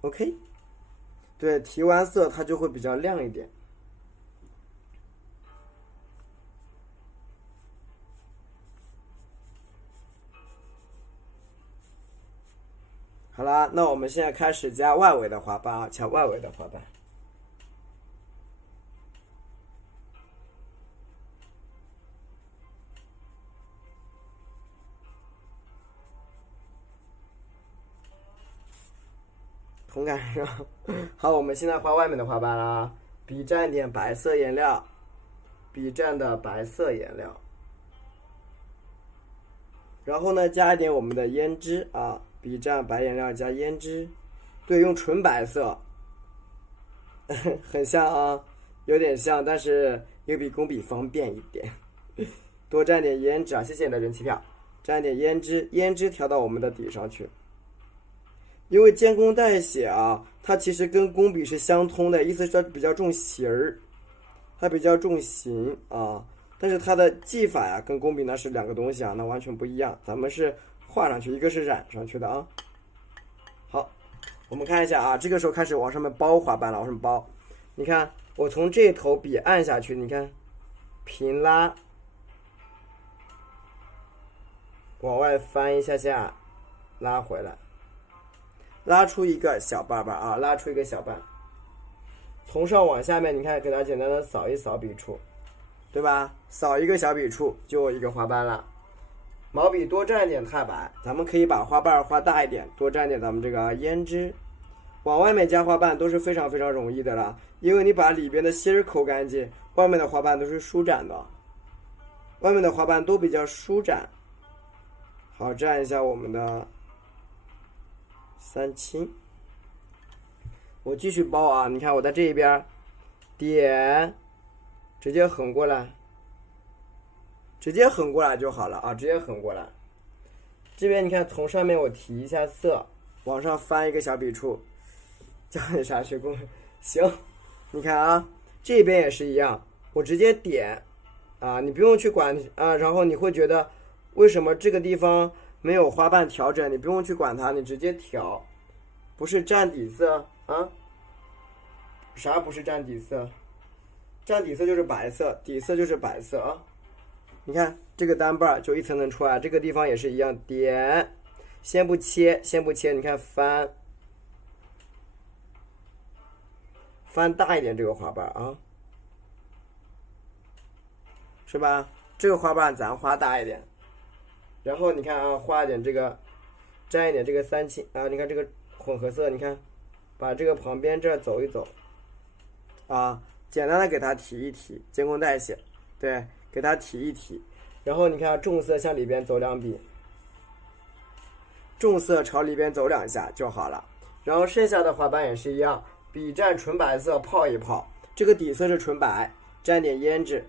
OK， 对，提完色它就会比较亮一点。好啦，那我们现在开始加外围的花瓣啊，加外围的花瓣。同感是吧？好，我们现在画外面的花瓣啦。笔蘸点白色颜料，笔蘸的白色颜料，然后呢，加一点我们的胭脂啊，笔蘸白颜料加胭脂，对，用纯白色，很像啊，有点像，但是又比工笔方便一点。多蘸点胭脂啊，谢谢你的人气票，蘸点胭脂，胭脂调到我们的底上去。因为监工代写啊，它其实跟工笔是相通的，意思是它比较重形儿，它比较重形啊。但是它的技法呀，跟工笔那是两个东西啊，那完全不一样。咱们是画上去，一个是染上去的啊。好，我们看一下啊，这个时候开始往上面包花瓣了，往上面包。你看，我从这头笔按下去，你看，平拉，往外翻一下下，拉回来。拉出一个小瓣瓣啊，拉出一个小瓣，从上往下面，你看，给它简单的扫一扫笔触，对吧？扫一个小笔触就一个花瓣了。毛笔多蘸点太白，咱们可以把花瓣画大一点，多蘸点咱们这个胭脂。往外面加花瓣都是非常非常容易的了，因为你把里边的芯儿抠干净，外面的花瓣都是舒展的，外面的花瓣都比较舒展。好，蘸一下我们的三青，我继续包啊！你看我在这一边点，直接横过来，直接横过来就好了啊，直接横过来。这边你看，从上面我提一下色，往上翻一个小笔触，教你啥学工？行，你看啊，这边也是一样，我直接点啊，你不用去管啊，然后你会觉得为什么这个地方没有花瓣调整？你不用去管它，你直接调，不是占底色啊？啥不是占底色？占底色就是白色，底色就是白色啊。你看这个单瓣就一层层出来，这个地方也是一样，点，先不切，你看翻大一点这个花瓣啊，是吧？这个花瓣咱画大一点，然后你看啊，画一点这个，沾一点这个三青啊，你看这个混合色，你看，把这个旁边这走一走，啊，简单的给它提一提，监控代谢，对，给它提一提，然后你看重色向里边走2笔，重色朝里边走2下就好了。然后剩下的花瓣也是一样，笔蘸纯白色泡一泡，这个底色是纯白，沾点胭脂，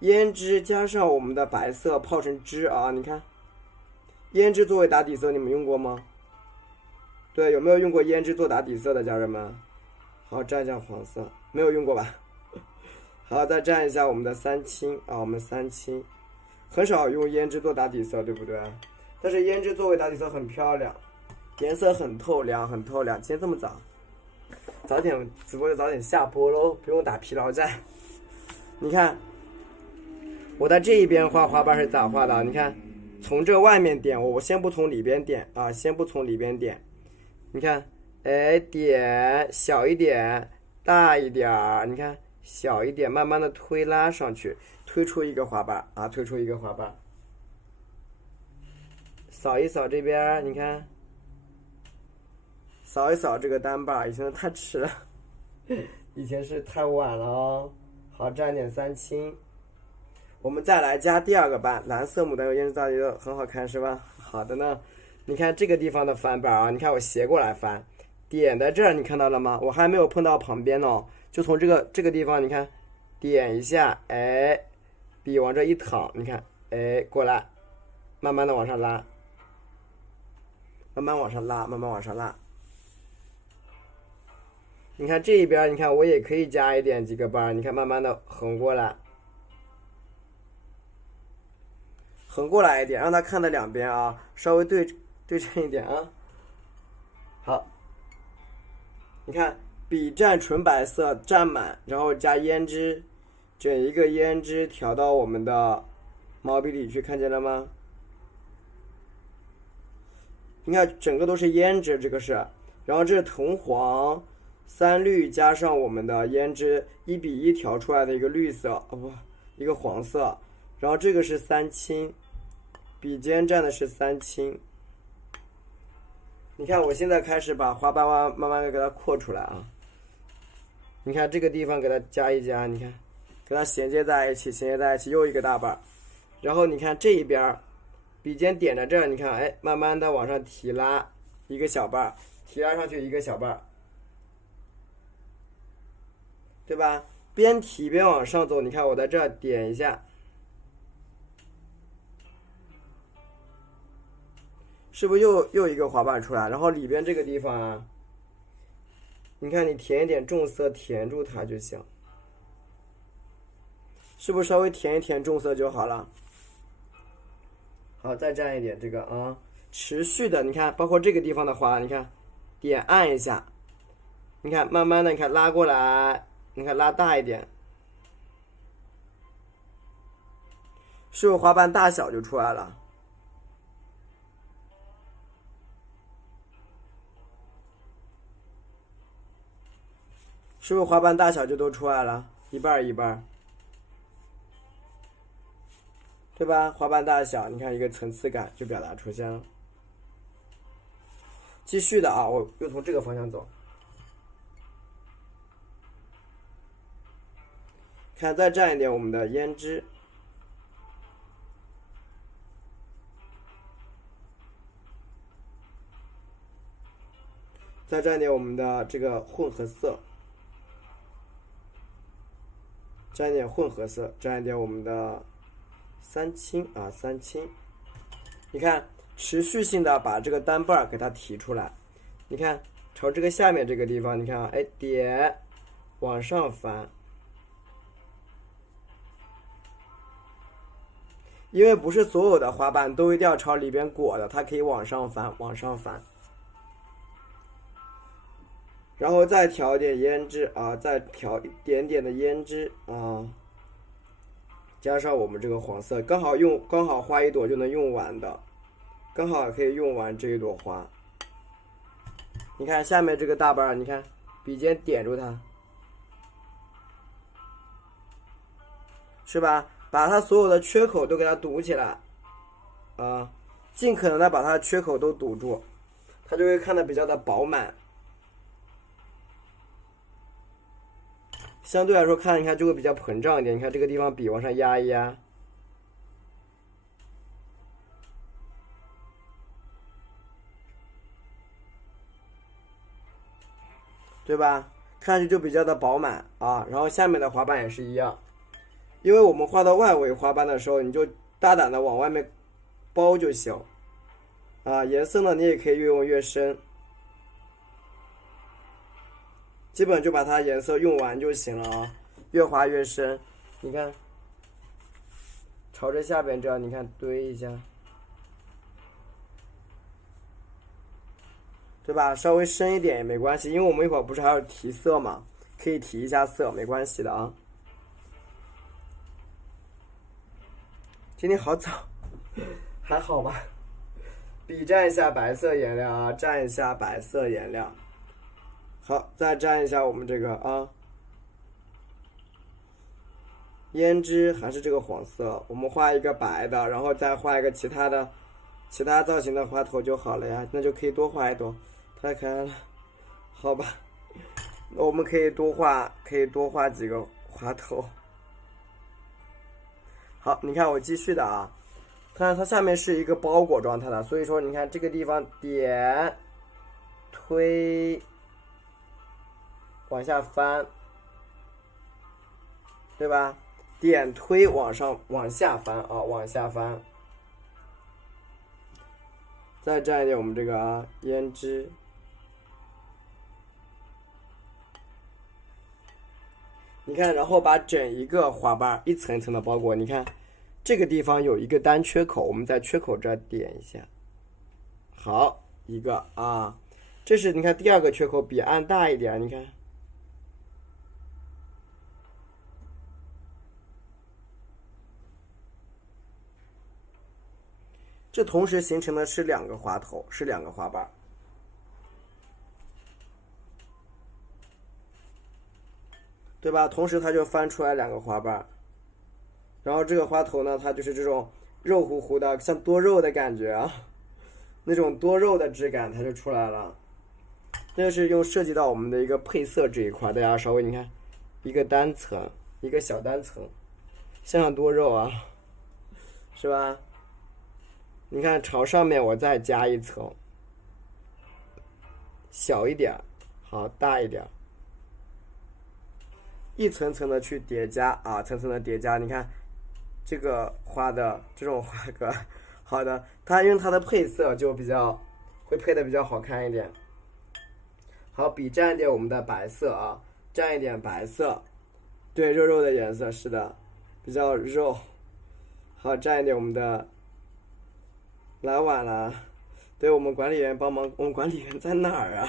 胭脂加上我们的白色泡成汁啊，你看，胭脂作为打底色，你们用过吗？对，有没有用过胭脂做打底色的家人们？好，蘸一下黄色，没有用过吧？好，再蘸一下我们的三青啊，我们三青很少用胭脂做打底色，对不对？但是胭脂作为打底色很漂亮，颜色很透亮，很透亮。今天这么早点直播就早点下播喽，不用打疲劳战。你看，我在这一边画花瓣是咋画的？你看，从这外面点，我先不从里边点啊，先不从里边点。你看，哎，点小一点，大一点儿，你看小一点，慢慢的推拉上去，推出一个花瓣啊，推出一个花瓣。扫一扫这边，你看，扫一扫这个单瓣，以前太迟了，以前是太晚了哦。好，蘸点三青。我们再来加第二个瓣，蓝色牡丹油胭脂大底色，很好看是吧？好的呢。你看这个地方的翻瓣啊，你看我斜过来翻，点在这儿，你看到了吗？我还没有碰到旁边哦，就从这个地方，你看，点一下，哎，笔往这一躺，你看，哎，过来，慢慢的往上拉，慢慢往上拉，慢慢往上拉。你看这一边，你看我也可以加一点几个瓣，你看慢慢的横过来。横过来一点，让它看到两边啊，稍微对称一点啊。好，你看笔蘸纯白色蘸满，然后加胭脂，整一个胭脂调到我们的毛笔里去，看见了吗？你看整个都是胭脂，这个是，然后这是铜黄三绿加上我们的胭脂1比1调出来的一个绿色，一个黄色，然后这个是三青。笔尖蘸的是三青，你看我现在开始把花瓣慢慢的给它扩出来啊。你看这个地方给它加一加，你看，给它衔接在一起，又一个大瓣。然后你看这一边，笔尖点在这儿，你看，哎，慢慢的往上提拉一个小瓣，提拉上去一个小瓣，对吧？边提边往上走，你看我在这儿点一下。是不是又一个花瓣出来？然后里边这个地方啊，你看你填一点重色填住它就行，是不是稍微填一填重色就好了？好，再蘸一点这个啊，持续的，你看，包括这个地方的花，你看，点按一下，你看慢慢的，你看拉过来，你看拉大一点，是不是花瓣大小就出来了？是不是花瓣大小就都出来了？一半一半，对吧？花瓣大小，你看一个层次感就表达出现了。继续的啊，我又从这个方向走，看再蘸一点我们的胭脂，再蘸点我们的这个混合色。蘸一点混合色，蘸一点我们的三清啊，三清。你看，持续性的把这个单瓣儿给它提出来。你看，朝这个下面这个地方，你看啊，哎，点，往上翻。因为不是所有的花瓣都一定要朝里边裹的，它可以往上翻，往上翻。然后再调一点胭脂啊，再调一点点的胭脂啊，加上我们这个黄色，刚好花一朵就能用完的，刚好可以用完这一朵花。你看下面这个大瓣，你看笔尖点住它，是吧？把它所有的缺口都给它堵起来，啊，尽可能的把它的缺口都堵住，它就会看得比较的饱满。相对来说看，你看就会比较膨胀一点。你看这个地方笔往上压一压，对吧？看上去就比较的饱满啊。然后下面的花瓣也是一样，因为我们画到外围花瓣的时候，你就大胆的往外面包就行啊。颜色呢，你也可以越用越深，基本就把它颜色用完就行了啊。越画越深，你看，朝着下边这样，你看堆一下，对吧？稍微深一点也没关系，因为我们一会儿不是还要提色嘛，可以提一下色，没关系的啊。今天好早，还好吧？笔蘸一下白色颜料啊，蘸一下白色颜料。好，再蘸一下我们这个啊。胭脂还是这个黄色，我们画一个白的，然后再画一个其他造型的花头就好了呀，那就可以多画一朵，太可爱了，好吧？我们可以多画几个花头。好，你看我继续的啊，看它下面是一个包裹状态的，所以说你看这个地方点推往下翻，对吧？点推往下翻啊，往下翻。再蘸一点我们这个啊胭脂，你看，然后把整一个花瓣一层一层的包裹。你看这个地方有一个单缺口，我们在缺口这儿点一下。好，一个啊，这是你看第二个缺口，笔按大一点，你看。这同时形成的是两个花头，是两个花瓣，对吧？同时它就翻出来两个花瓣，然后这个花头呢，它就是这种肉乎乎的，像多肉的感觉啊，那种多肉的质感它就出来了。这是用涉及到我们的一个配色这一块，大家稍微你看，一个单层，一个小单层，像多肉啊，是吧？你看朝上面我再加一层，小一点，好，大一点，一层层的去叠加啊，层层的叠加。你看这个花的这种花格，好的，它因为它的配色就会配的比较好看一点。好，笔蘸一点我们的白色啊，蘸一点白色，对，肉肉的颜色，是的，比较肉。好，蘸一点我们的。来晚了，对，我们管理员帮忙，我们管理员在哪儿啊？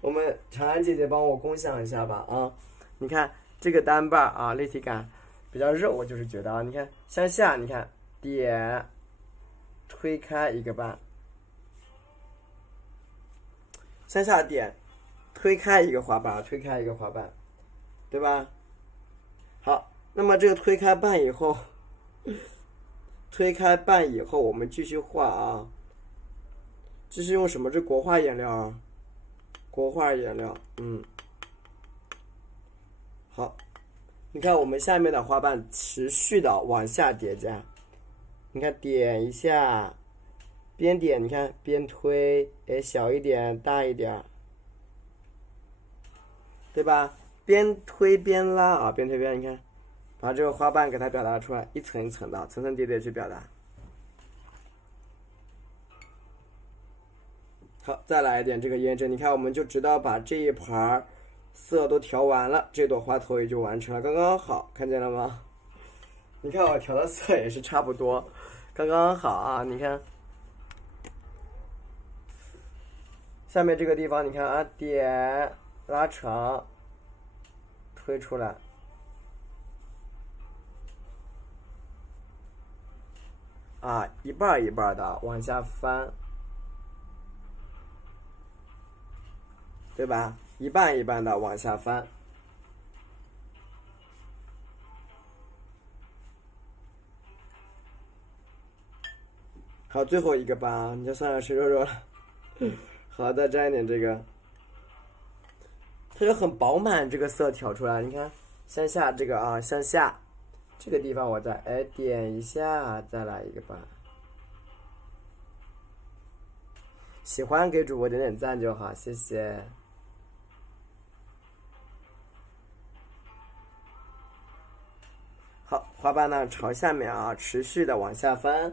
我们长安姐姐帮我共享一下吧啊！你看这个单瓣啊，立体感比较肉，我就是觉得啊，你看向下，你看点推开一个瓣，向下点推开一个花瓣，推开一个花瓣，对吧？好，那么这个推开瓣以后。推开瓣以后，我们继续画啊。这是用什么？这国画颜料啊，国画颜料。好，你看我们下面的花瓣持续的往下叠加。你看点一下，边点，你看边推，哎，小一点，大一点，对吧？边推边拉啊，边推边，你看把这个花瓣给它表达出来，一层一层的，层层叠叠去表达。好，再来一点这个验证，你看我们就直到把这一盘色都调完了，这朵花头也就完成了，刚刚好，看见了吗？你看我调的色也是差不多，刚刚好啊！你看下面这个地方，你看啊，点拉长，推出来，啊，一半一半的往下翻，对吧？一半一半的往下翻。好，最后一个吧啊，你就算是吃肉肉了。好，再沾一点这个，它就很饱满，这个色调出来。你看向下这个啊，向下这个地方我再点一下，再来一个吧。喜欢给主播点点赞就好，谢谢。好，花瓣呢朝下面啊，持续的往下翻。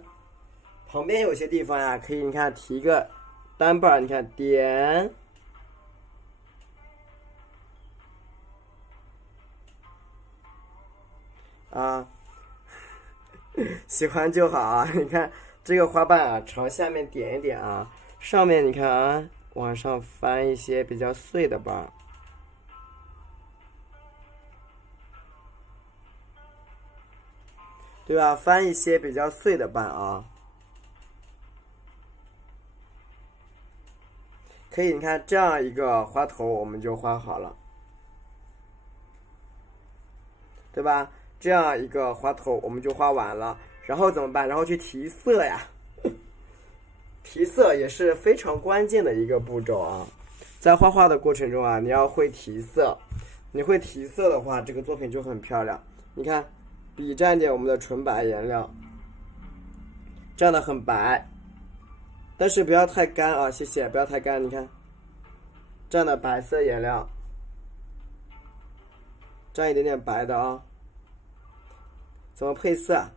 旁边有些地方呀，可以你看提一个单瓣，你看点啊，喜欢就好啊。你看这个花瓣啊，朝下面点一点啊，上面你看啊，往上翻一些比较碎的瓣，对吧？翻一些比较碎的瓣啊。可以，你看这样一个花头我们就画好了，对吧？这样一个花头我们就画完了，然后怎么办？然后去提色呀。提色也是非常关键的一个步骤啊，在画画的过程中啊，你要会提色，你会提色的话，这个作品就很漂亮。你看，笔蘸点我们的纯白颜料，蘸的很白，但是不要太干啊，谢谢，不要太干。你看，蘸的白色颜料，蘸一点点白的啊。怎么配色啊？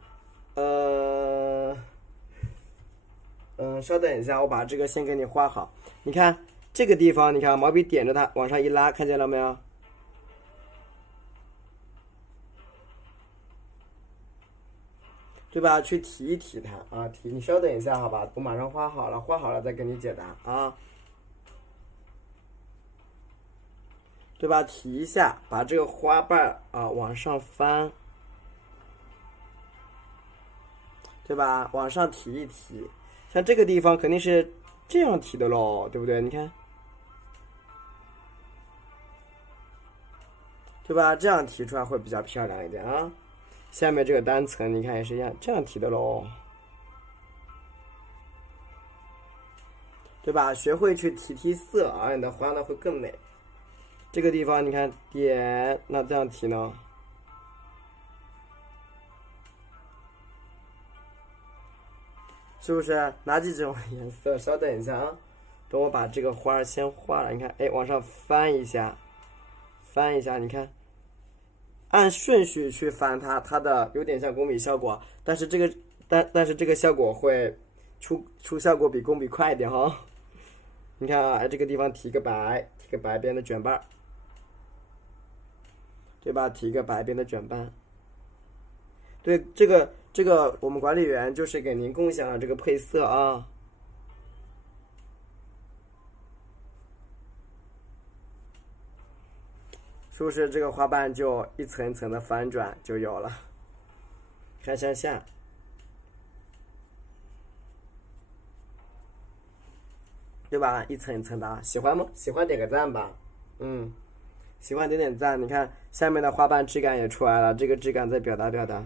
稍等一下，我把这个先给你画好。你看这个地方，你看毛笔点着它往上一拉，看见了没有？对吧？去提一提它啊，提。你稍等一下，好吧？我马上画好了，画好了再给你解答啊。对吧？提一下，把这个花瓣啊往上翻，对吧？往上提一提，像这个地方肯定是这样提的喽，对不对？你看，对吧？这样提出来会比较漂亮一点啊。下面这个单层，你看也是一样，这样提的喽，对吧？学会去提色啊，你的花呢会更美。这个地方你看点，那这样提呢？是不是？哪几种颜色？稍等一下啊，等我把这个花先画了。你看，哎，往上翻一下，翻一下，你看，按顺序去翻它，它的有点像工笔效果，但是这个但是这个效果会出效果比工笔快一点哈。你看啊，这个地方提个白，提个白边的卷瓣，对吧？提个白边的卷瓣。对，这个我们管理员就是给您共享了这个配色啊。是不是这个花瓣就一层一层的翻转就有了？看向下，对吧？一层一层的，喜欢吗？喜欢点个赞吧。嗯，喜欢点点赞。你看下面的花瓣质感也出来了，这个质感再表达表达。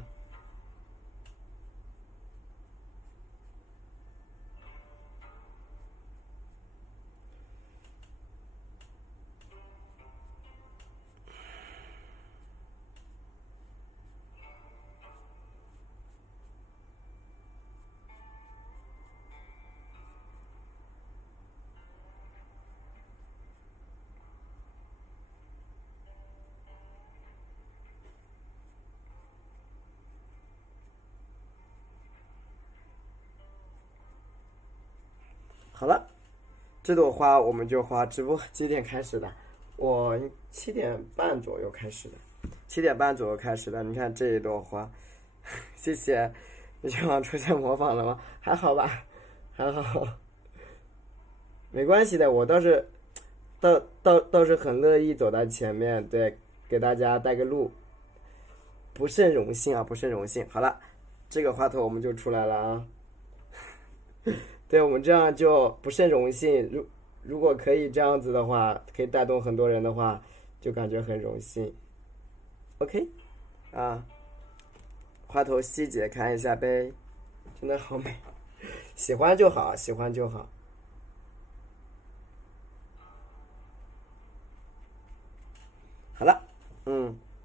好了，这朵花我们就花直播几点开始的？我7点半左右开始的，7点半左右开始的。你看这一朵花，谢谢。你希望出现模仿了吗？还好吧，还好，没关系的。我倒是很乐意走到前面，对，给大家带个路。不胜荣幸啊，不胜荣幸。好了，这个花头我们就出来了啊。对，我们这样就不胜荣幸。如果可以这样子的话，可以带动很多人的话，就感觉很荣幸。OK， 啊，花头细节看一下呗，真的好美，喜欢就好，喜欢就好。好了，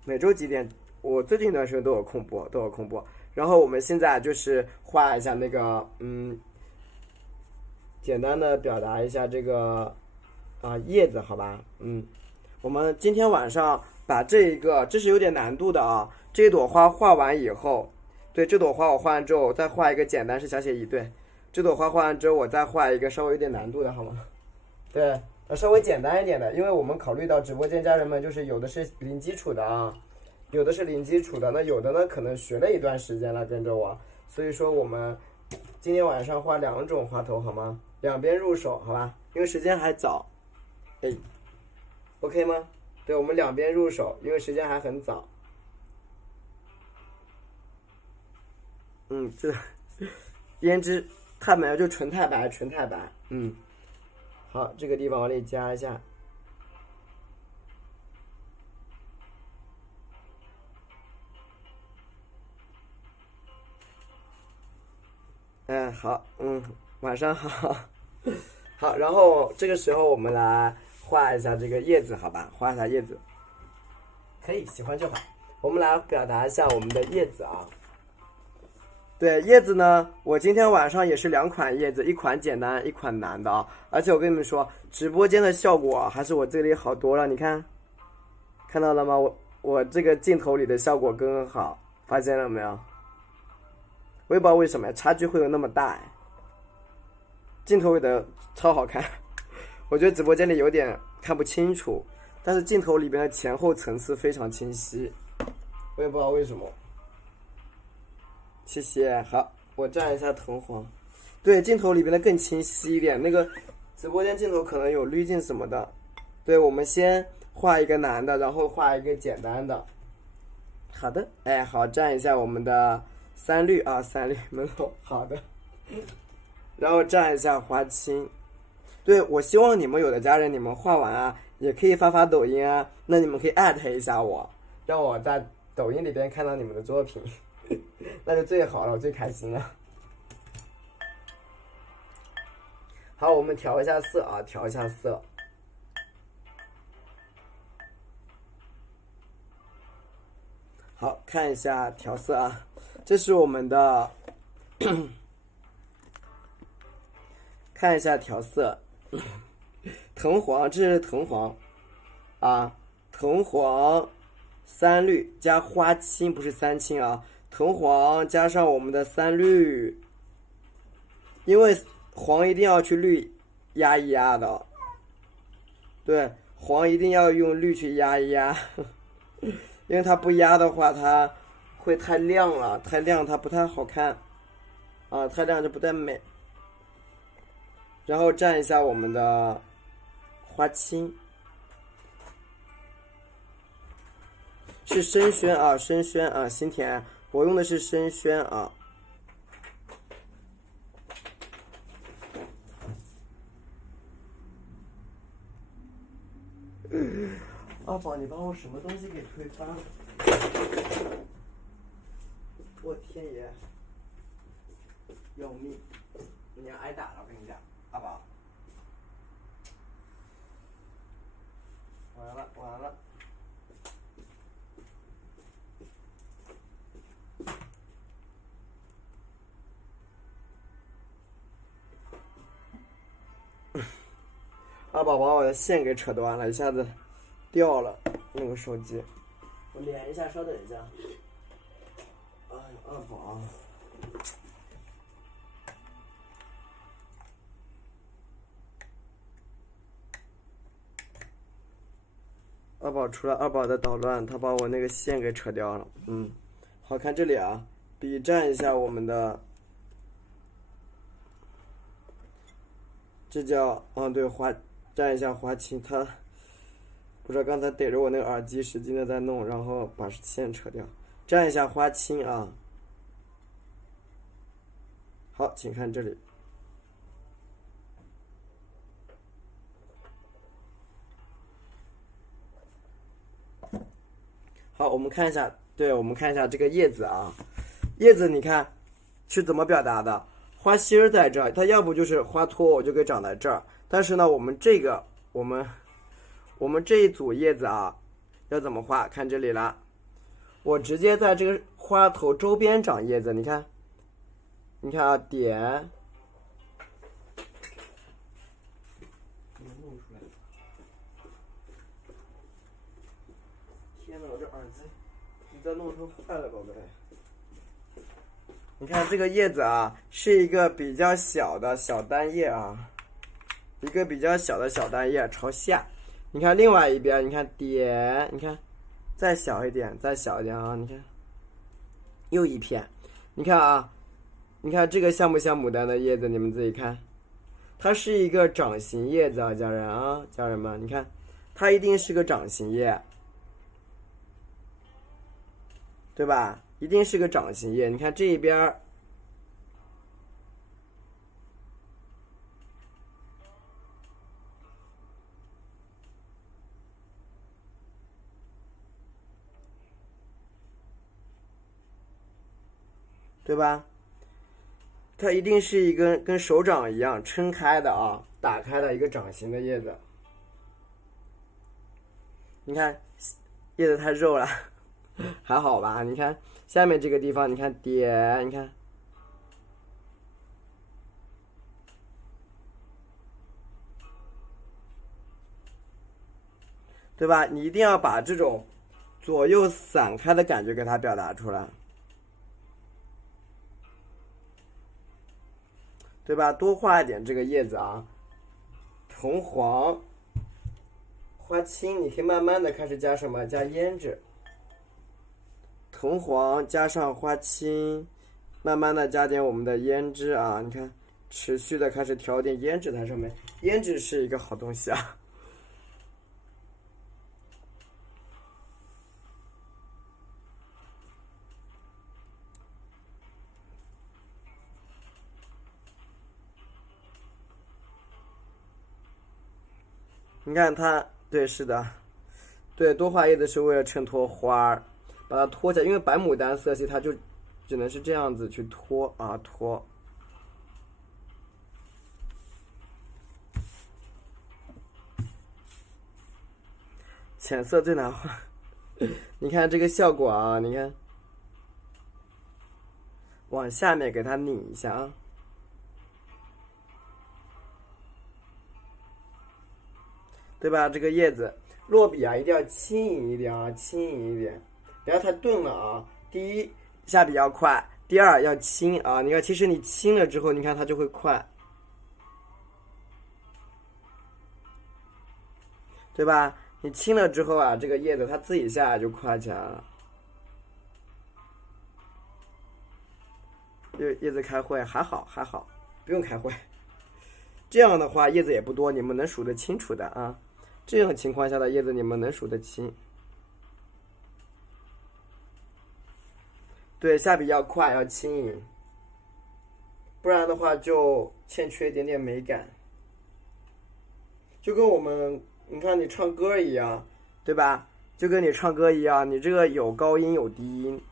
每周几点？我最近一段时间都有空播，然后我们现在就是画一下那个，简单的表达一下这个叶子，好吧？我们今天晚上把这是有点难度的啊。这朵花画完以后，对，这朵花我画完之后，我再画一个简单是小写意。对，这朵花画完之后，我再画一个稍微有点难度的，好吗？对，稍微简单一点的，因为我们考虑到直播间家人们就是有的是零基础的啊。有的是零基础的，那有的呢可能学了一段时间了跟着我，所以说我们今天晚上画2种花头好吗？两边入手好吧，因为时间还早。OK 吗？对，我们两边入手，因为时间还很早。这胭脂太美了，就纯太白。好，这个地方往里加一下。好，晚上好，好，然后这个时候我们来画一下这个叶子，好吧？画一下叶子，可以，喜欢就好。我们来表达一下我们的叶子啊。对，叶子呢，我今天晚上也是2款叶子，一款简单，一款难的啊。而且我跟你们说，直播间的效果还是我这里好多了，你看，看到了吗？我这个镜头里的效果更好，发现了没有？我也不知道为什么差距会有那么大，镜头里的超好看，我觉得直播间里有点看不清楚，但是镜头里边的前后层次非常清晰，我也不知道为什么。谢谢，好，我蘸一下藤黄，对，镜头里边的更清晰一点，那个直播间镜头可能有滤镜什么的。对，我们先画一个难的，然后画一个简单的。好的，好，蘸一下我们的3绿啊，3绿门头，好的。然后蘸一下花青。对，我希望你们有的家人，你们画完啊，也可以发抖音啊，那你们可以艾特一下我，让我在抖音里边看到你们的作品，那就最好了，我最开心了。好，我们调一下色啊，调一下色。好，看一下调色啊，这是我们的看一下调色，藤黄，这是藤黄啊，藤黄3绿加花青，不是3青啊，藤黄加上我们的3绿，因为黄一定要去绿压一压的，对，黄一定要用绿去压一压，因为它不压的话，它会太亮了，太亮它不太好看啊，太亮就不太美。然后蘸一下我们的花青，是生宣啊，生宣啊，新田，我用的是生宣啊。阿宝，你把我什么东西给推翻了？我天爷，要命！你要挨打了，我跟你讲，阿宝。完了完了。阿宝把我的线给扯断了，一下子掉了那个手机。我连一下，稍等一下。哎呀，阿宝。二宝出来，二宝在捣乱，他把我那个线给扯掉了。好看这里啊，比蘸一下我们的，这叫对蘸一下花青，他不知道刚才逮着我那个耳机使劲的在弄，然后把线扯掉，蘸一下花青啊。好，请看这里。好，我们看一下，我们看一下这个叶子啊，叶子你看是怎么表达的？花心儿在这儿，它要不就是花托，我就给长在这儿。但是呢，我们这一组叶子啊，要怎么画？看这里了，我直接在这个花头周边长叶子，你看啊，点。天哪，我这耳机你再弄成坏了，宝贝。你看这个叶子啊，是一个比较小的小单叶啊，一个比较小的小单叶朝下。你看另外一边，你看点，你看再小一点，再小一点啊，你看又一片。你看啊，你看这个像不像牡丹的叶子？你们自己看，它是一个掌形叶子啊，家人们，你看它一定是个掌形叶，对吧？一定是个掌形叶。你看这一边，对吧？它一定是一根跟手掌一样撑开的啊，打开的一个掌形的叶子。你看叶子太肉了，还好吧？你看下面这个地方，你看点，你看。对吧？你一定要把这种左右散开的感觉给它表达出来，对吧？多画一点这个叶子啊，桐黄、花青，你可以慢慢的开始加什么？加胭脂，桐黄加上花青，慢慢的加点我们的胭脂啊，你看，持续的开始调点胭脂在上面，胭脂是一个好东西啊。你看它，对，是的，对，多画叶子是为了衬托花儿，把它托起来，因为白牡丹色系它就只能是这样子去托啊托。浅色最难画，你看这个效果啊，你看，往下面给它拧一下啊。对吧？这个叶子落笔啊，一定要轻盈一点啊，轻盈一点，不要太钝了啊。第一，下笔要快；第二，要轻啊。你看，其实你轻了之后，你看它就会快，对吧？你轻了之后啊，这个叶子它自己下来就快起来了。叶子开会还好，不用开会。这样的话，叶子也不多，你们能数得清楚的啊。这种情况下的叶子，你们能数得清。对，下笔要快，要轻盈，不然的话就欠缺一点点美感。就跟我们，你看你唱歌一样，对吧？就跟你唱歌一样，你这个有高音有低音，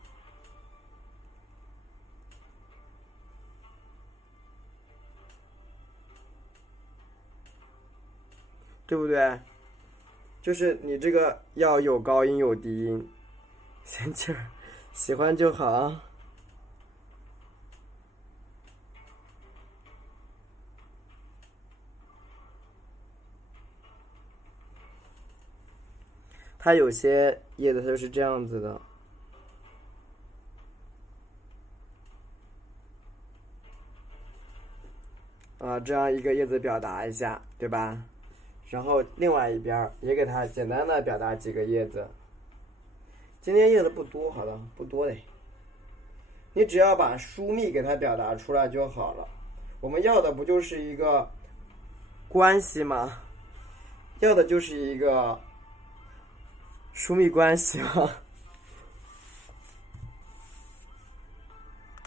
对不对？就是你这个要有高音有低音，仙气儿，喜欢就好。它有些叶子它就是这样子的，啊，这样一个叶子表达一下，对吧？然后另外一边也给它简单的表达几个叶子。今天叶子不多，好了，不多嘞。你只要把疏密给它表达出来就好了。我们要的不就是一个关系吗？要的就是一个疏密关系吗？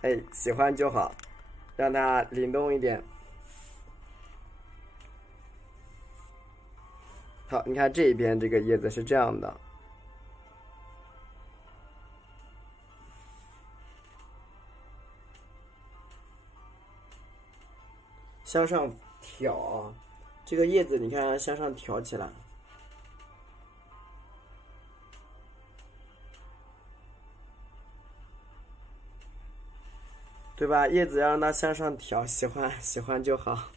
哎，喜欢就好，让它灵动一点。好，你看这一边这个叶子是这样的。向上挑啊，这个叶子你看向上挑起来，对吧？叶子要让它向上挑，喜欢就好。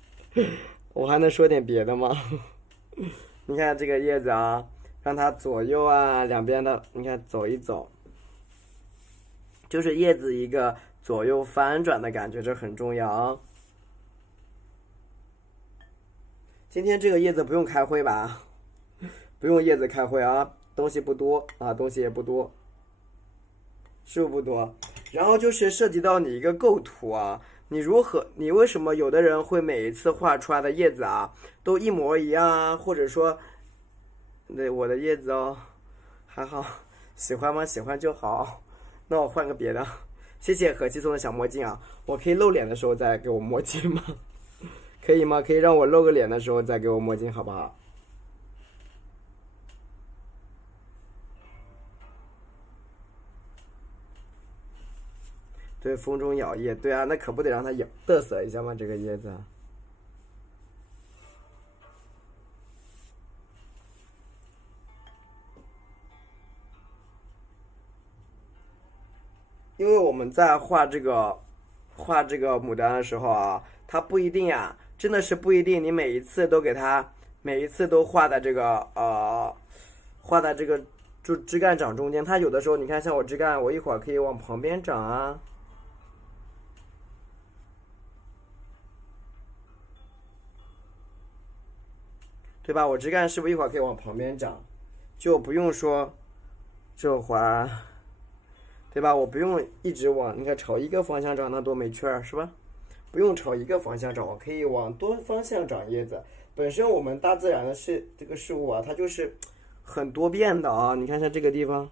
我还能说点别的吗？你看这个叶子啊，让它左右啊两边的，你看走一走，就是叶子一个左右翻转的感觉，这很重要啊。今天这个叶子不用开会吧？不用叶子开会啊，东西不多啊，东西也不多，是不多。然后就是涉及到你一个构图啊，你为什么有的人会每一次画出来的叶子啊都一模一样啊？或者说，对我的叶子哦，还好，喜欢吗？喜欢就好。那我换个别的。谢谢何七送的小墨镜啊，我可以露脸的时候再给我墨镜吗？可以吗？可以让我露个脸的时候再给我墨镜，好不好？对，风中摇曳，对啊，那可不得让它嘚瑟一下吗？这个叶子。因为我们在画这个牡丹的时候啊，它不一定呀，真的是不一定，你每一次都画在这个就枝干长中间，它有的时候你看像我枝干，我一会儿可以往旁边长啊，对吧？我枝干是不是一会儿可以往旁边长，就不用说这会儿，对吧？我不用一直往你看朝一个方向长，那多没趣儿，是吧？不用朝一个方向长，我可以往多方向长叶子。本身我们大自然的这个事物啊，它就是很多变的啊。你看像这个地方，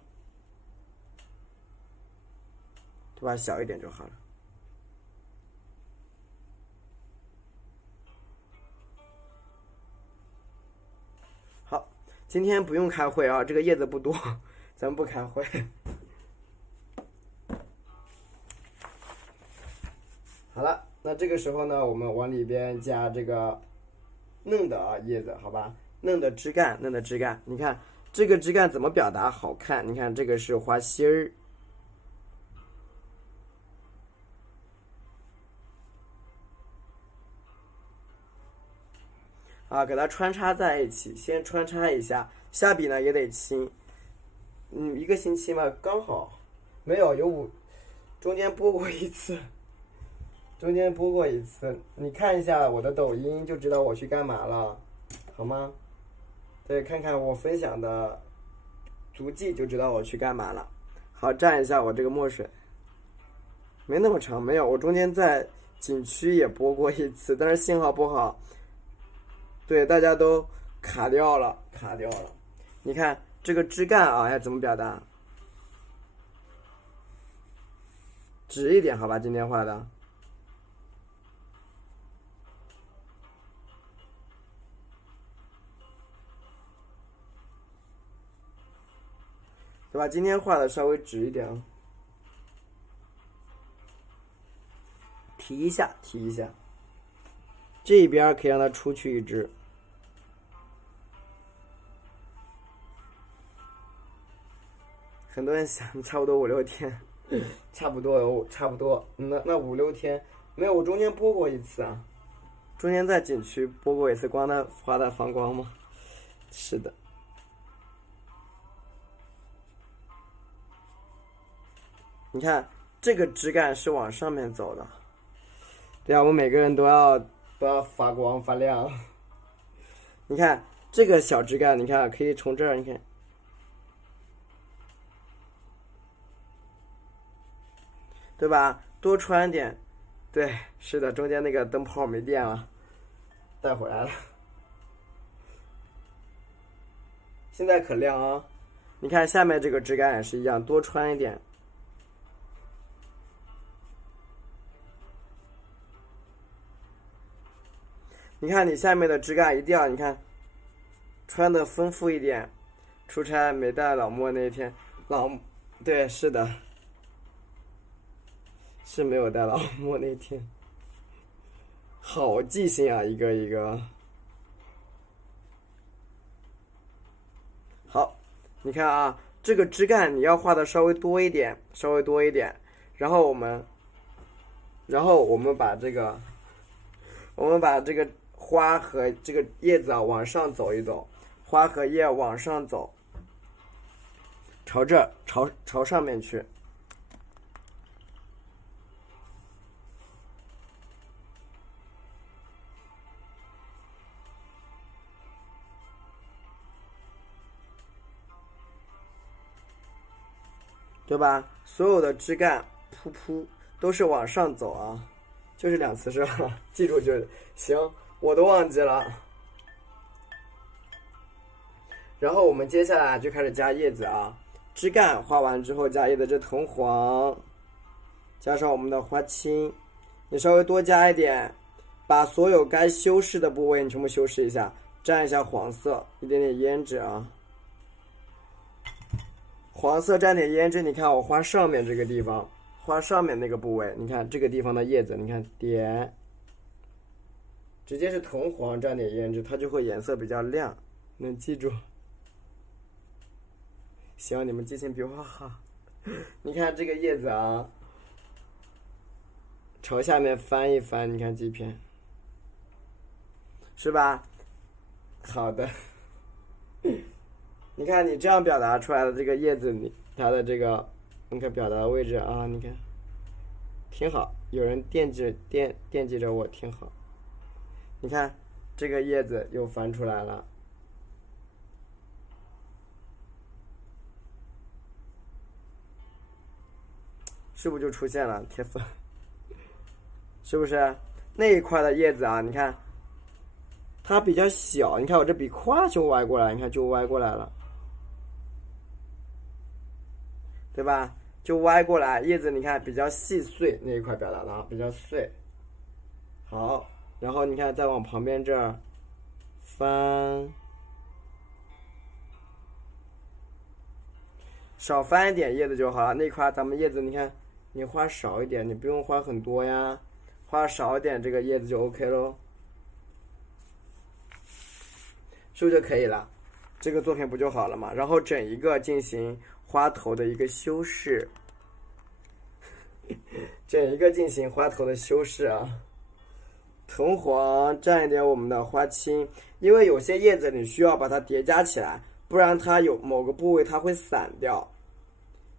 对吧？小一点就好了。好，今天不用开会啊，这个叶子不多，咱们不开会。好了，那这个时候呢，我们往里边加这个嫩的叶子，好吧？嫩的枝干，你看这个枝干怎么表达好看？你看这个是花心儿，啊，给它穿插在一起，先穿插一下，下笔呢也得轻，一个星期嘛，刚好，没有中间播过一次。你看一下我的抖音就知道我去干嘛了，好吗？对，看看我分享的足迹就知道我去干嘛了。好，蘸一下我这个墨水，没那么长，没有，我中间在景区也播过一次，但是信号不好，对，大家都卡掉了。你看这个枝干啊，要怎么表达？直一点，好吧，今天画的。对吧？今天画的稍微直一点啊，提一下，这一边可以让它出去一只。很多人想差不多5-6天，差不多，那5-6天没有，我中间播过一次啊，中间在景区播过一次，花的放光吗？是的。你看这个枝干是往上面走的，对啊，我们每个人都要发光发亮。你看这个小枝干，你看可以从这儿，你看，对吧？多穿点。对，是的，中间那个灯泡没电了，带回来了。现在可亮啊！你看下面这个枝干也是一样，多穿一点。你看你下面的枝干一定要，你看穿的丰富一点。出差没带老莫那天，对，是的，是没有带老莫那天。好记性啊，一个一个。好，你看啊，这个枝干你要画的稍微多一点，稍微多一点。然后我们把这个，花和这个叶子啊往上走一走，花和叶往上走，朝这儿朝上面去。对吧？所有的枝干噗都是往上走啊，就是两次是吧？记住就行，我都忘记了。然后我们接下来就开始加叶子啊，枝干画完之后加叶子，这藤黄，加上我们的花青，你稍微多加一点，把所有该修饰的部位你全部修饰一下，蘸一下黄色，一点点胭脂啊。黄色蘸点胭脂，你看我画上面这个地方，画上面那个部位，你看这个地方的叶子，你看点，直接是铜黄蘸点胭脂，它就会颜色比较亮，能记住。行，你们记性比我好。你看这个叶子啊，朝下面翻一翻，你看这片，是吧？好的。你看你这样表达出来的这个叶子，它的这个，你看表达的位置啊，你看，挺好。有人惦记着我，挺好。你看这个叶子又翻出来了，是不是就出现了贴粉？是不是那一块的叶子啊？你看它比较小，你看我这笔咵就歪过来，你看就歪过来了。对吧？就歪过来，叶子你看比较细碎，那一块表达的啊比较碎。好，然后你看再往旁边这儿翻，少翻一点叶子就好了。那块咱们叶子你看，你画少一点，你不用画很多呀，画少一点这个叶子就 OK 咯，是不是就可以了？这个作品不就好了嘛？然后整一个进行花头的一个修饰，整一个进行花头的修饰啊。藤黄蘸一点我们的花青，因为有些叶子你需要把它叠加起来，不然它有某个部位它会散掉，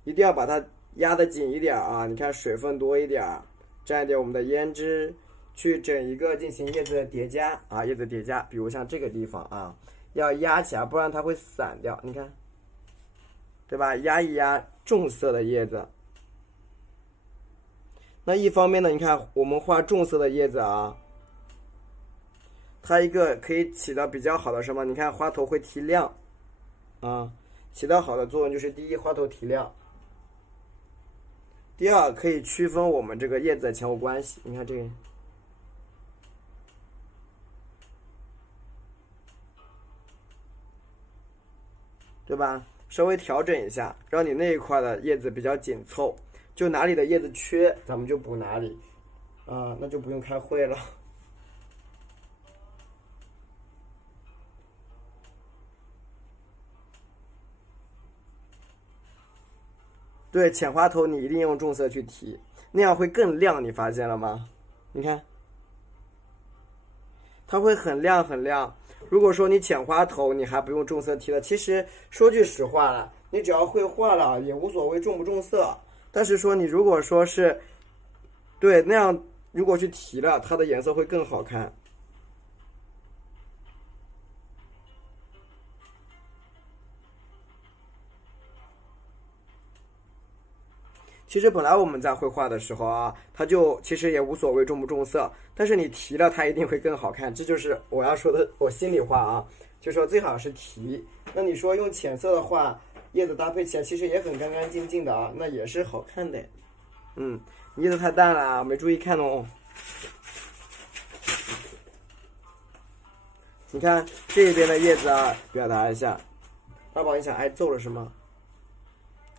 一定要把它压得紧一点啊。你看水分多一点，蘸一点我们的胭脂，去整一个进行叶子的叠加啊，叶子叠加，比如像这个地方啊，要压起来，不然它会散掉。你看。对吧？压一压重色的叶子。那一方面呢，你看我们画重色的叶子啊，它一个可以起到比较好的什么？你看花头会提亮啊，起到好的作用就是第一，花头提亮；第二，可以区分我们这个叶子的前后关系。你看这个，对吧？稍微调整一下，让你那一块的叶子比较紧凑，就哪里的叶子缺，咱们就补哪里，啊，那就不用开会了。对，浅花头你一定用重色去提，那样会更亮，你发现了吗？你看，它会很亮很亮。如果说你浅花头，你还不用重色提了。其实说句实话了，你只要会画了，也无所谓重不重色。但是说你如果说是，对那样，如果去提了，它的颜色会更好看。其实本来我们在绘画的时候啊，它就其实也无所谓重不重色，但是你提了它一定会更好看，这就是我要说的我心里话啊，就说最好是提。那你说用浅色的话，叶子搭配起来其实也很干干净净的啊，那也是好看的。叶子太淡了，没注意看哦。你看这边的叶子啊，表达一下。二宝，你想挨揍了是吗？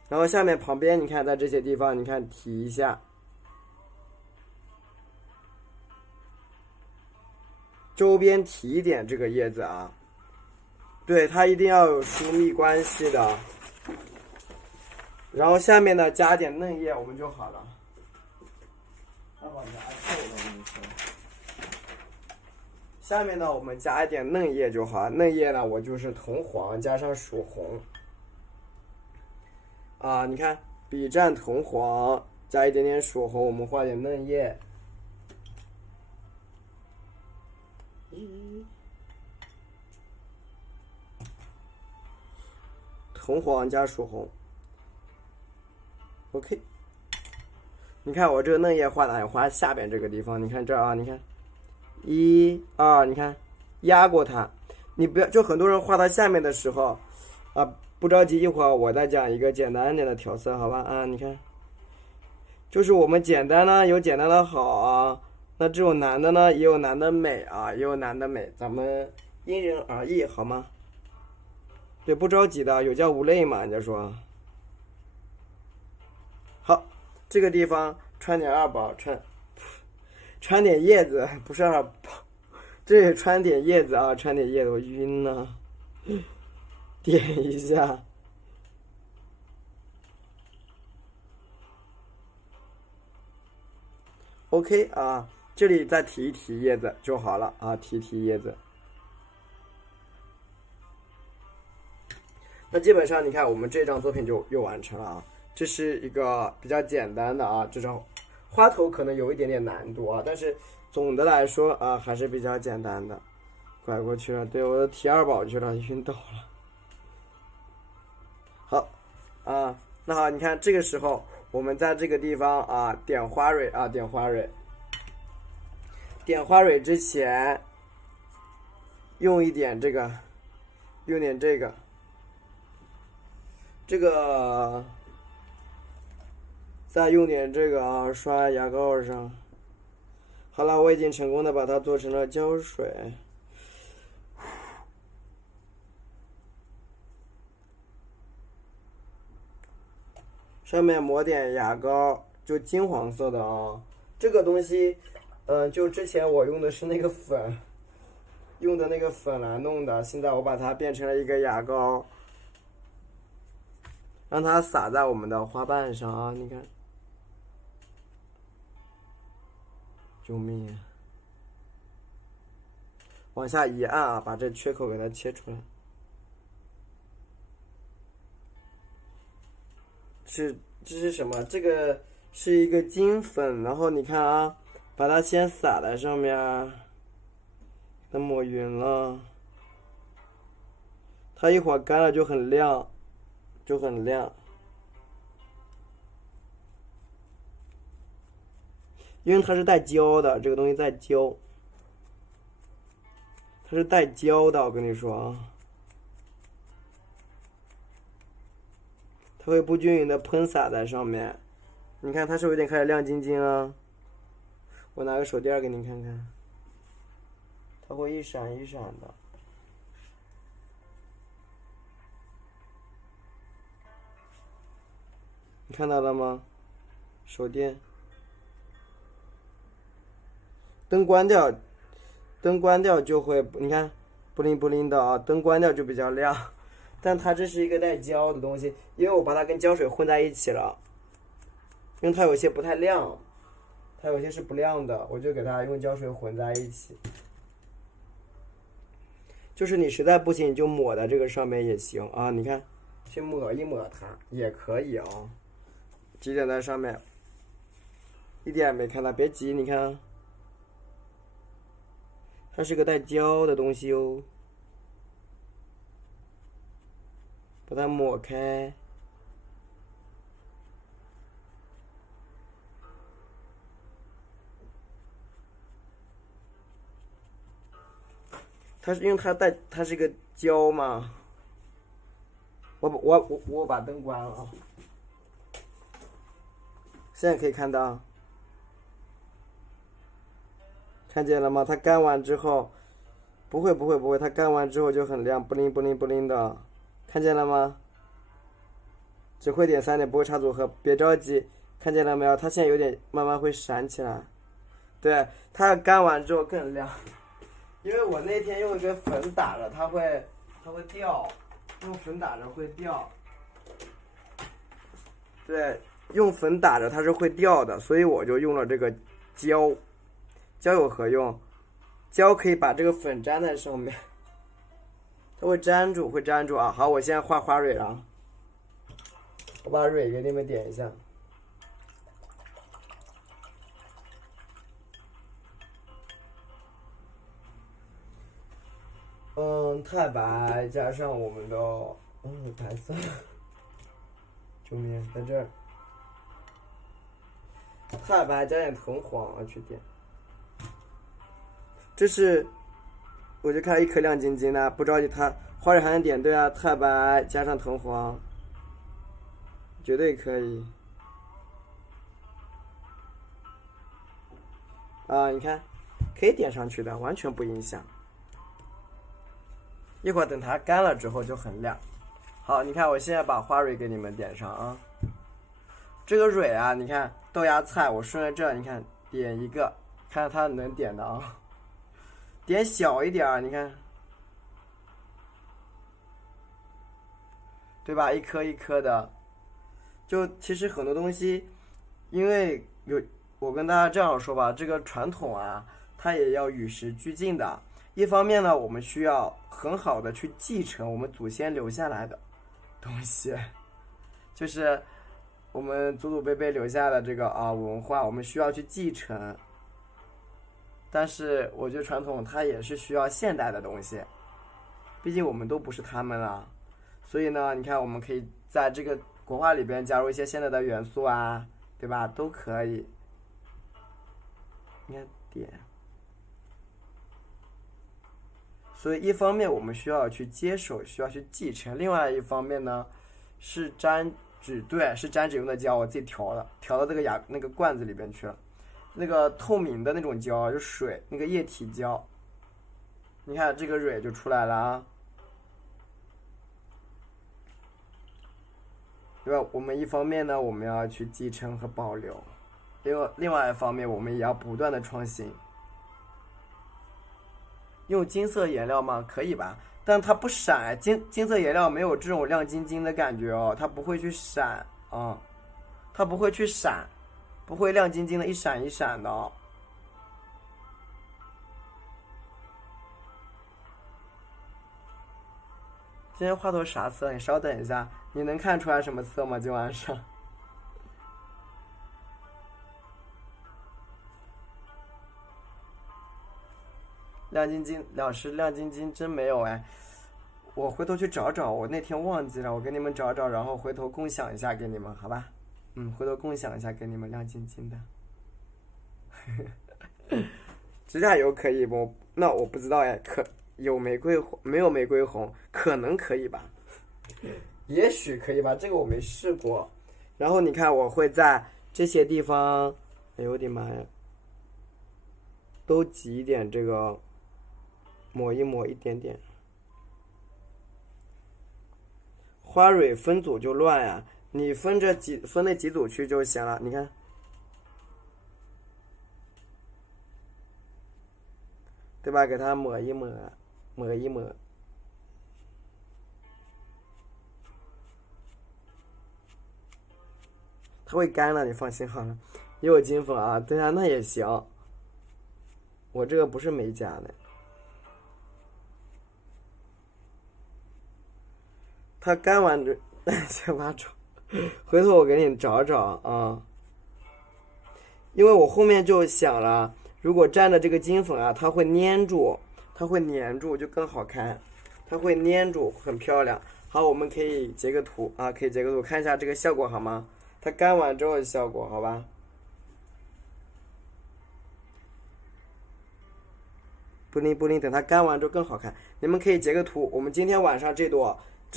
然后下面旁边，你看在这些地方，你看提一下，周边提一点这个叶子啊，对，它一定要有疏密关系的。然后下面呢加点嫩叶，我们就好了。二宝，你挨揍了，我跟你说。下面呢，我们加一点嫩叶就好。嫩叶呢，我就是铜黄加上曙红。啊，你看，笔蘸铜黄，加一点点曙红，我们画点嫩叶。铜黄加曙红。OK。你看我这个嫩叶画哪里？画下边这个地方。你看这儿啊，你看，1、2，你看压过它。你不要，就很多人画到下面的时候，啊。不着急，一会儿我再讲一个简单一点的调色，好吧？啊，你看，就是我们简单呢有简单的好啊，那这种难的呢也有难的美啊，也有难的美，咱们因人而异，好吗？对，不着急的，有教无类嘛，人家说。好，这个地方穿点二宝，穿点叶子，不是二宝，这里穿点叶子啊，穿点叶子，我晕了。点一下，OK 啊，这里再提一提叶子就好了啊，提叶子。那基本上你看我们这张作品就又完成了啊，这是一个比较简单的啊，这张花头可能有一点点难度啊，但是总的来说啊还是比较简单的。拐过去了，对，我都提二宝去了，晕倒了。好，啊，那好，你看这个时候，我们在这个地方啊点花蕊啊，点花蕊。点花蕊之前，用一点这个，用点这个，再用点这个啊，刷牙膏上。好了，我已经成功的把它做成了胶水。上面抹点牙膏，就金黄色的啊。这个东西，就之前我用的是那个粉，用的那个粉来弄的。现在我把它变成了一个牙膏，让它撒在我们的花瓣上啊！你看，救命！往下一按啊，把这缺口给它切出来。这是什么？这个是一个金粉，然后你看啊，把它先撒在上面，它抹匀了，它一会儿干了就很亮，就很亮。因为它是带胶的，这个东西带胶，它是带胶的，我跟你说啊。它会不均匀的喷洒在上面，你看它是不是有点开始亮晶晶啊？我拿个手电给你看看，它会一闪一闪的。你看到了吗？手电。灯关掉就会，你看，不灵不灵的啊，灯关掉就比较亮。但它这是一个带胶的东西，因为我把它跟胶水混在一起了，因为它有些不太亮，它有些是不亮的，我就给它用胶水混在一起。就是你实在不行，你就抹在这个上面也行啊。你看，去抹一抹它也可以哦。挤点在上面，一点也没看到，别急，你看，它是个带胶的东西哦。把它抹开，因为它是个胶嘛。我把灯关了啊。现在可以看到，看见了吗？它干完之后，不会，它干完之后就很亮，不灵不灵不灵的，看见了吗？只会点3点，不会插组合，别着急，看见了没有？它现在有点慢慢会闪起来，对，它干完之后更亮，因为我那天用一个粉打着，它会掉，用粉打着会掉，对。用粉打着它是会掉的，所以我就用了这个胶。胶有何用？胶可以把这个粉粘在上面，它会粘住啊。好，我现在画花蕊了，我把蕊给你们点一下。太白加上我们的白色，救命，在这儿。太白加点藤黄啊，去点。这是，我就看一颗亮晶晶的，不着急，它花蕊还能点对啊。太白加上藤黄，绝对可以。啊，你看，可以点上去的，完全不影响。一会儿等它干了之后就很亮。好，你看我现在把花蕊给你们点上啊。这个蕊啊，你看豆芽菜，我顺着这，你看点一个，看它能点的啊，点小一点，你看，对吧？一颗一颗的，就其实很多东西，因为我跟大家这样说吧，这个传统啊，它也要与时俱进的。一方面呢，我们需要很好的去继承我们祖先留下来的东西，就是我们祖祖辈辈留下的这个文化，我们需要去继承。但是我觉得传统它也是需要现代的东西，毕竟我们都不是他们了。所以呢，你看我们可以在这个国画里边加入一些现代的元素啊，对吧？都可以。你看点。所以一方面我们需要去接手，需要去继承；另外一方面呢，是粘纸，对，是粘纸用的胶，我自己调到这个那个罐子里边去了。那个透明的那种胶，就水那个液体胶。你看这个蕊就出来了啊，对吧？我们一方面呢，我们要去继承和保留；另外一方面，我们也要不断的创新。用金色颜料吗？可以吧，但它不闪，金色颜料没有这种亮晶晶的感觉哦，它不会去闪啊，它不会去闪，不会亮晶晶的一闪一闪的哦。今天画头啥色？你稍等一下，你能看出来什么色吗？今晚上？亮晶晶，老师，亮晶晶真没有哎，我回头去找找，我那天忘记了，我给你们找找，然后回头共享一下给你们，好吧？回头共享一下给你们亮晶晶的。指甲油可以不？那我不知道哎，有玫瑰红，没有玫瑰红，可能可以吧？也许可以吧，这个我没试过。然后你看，我会在这些地方，哎呦我的妈呀，都挤一点这个。抹一抹一点点，花蕊分组就乱呀，你分那几组去就行了。你看，对吧？给它抹一抹，抹一抹。它会干的，你放心好了。也有金粉啊，对啊，那也行。我这个不是美甲的。它干完就先把找，回头我给你找找啊。因为我后面就想了，如果蘸着这个金粉啊，它会粘住，就更好看，它会粘住，很漂亮。好，我们可以截个图啊，看一下这个效果好吗？它干完之后的效果，好吧？布灵布灵，等它干完之后更好看。你们可以截个图，我们今天晚上这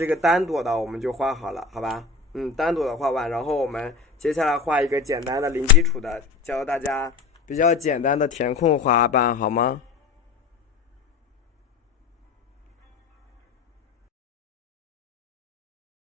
个单朵的我们就画好了，好吧？单朵的画完，然后我们接下来画一个简单的零基础的，教大家比较简单的填空滑板，好吗？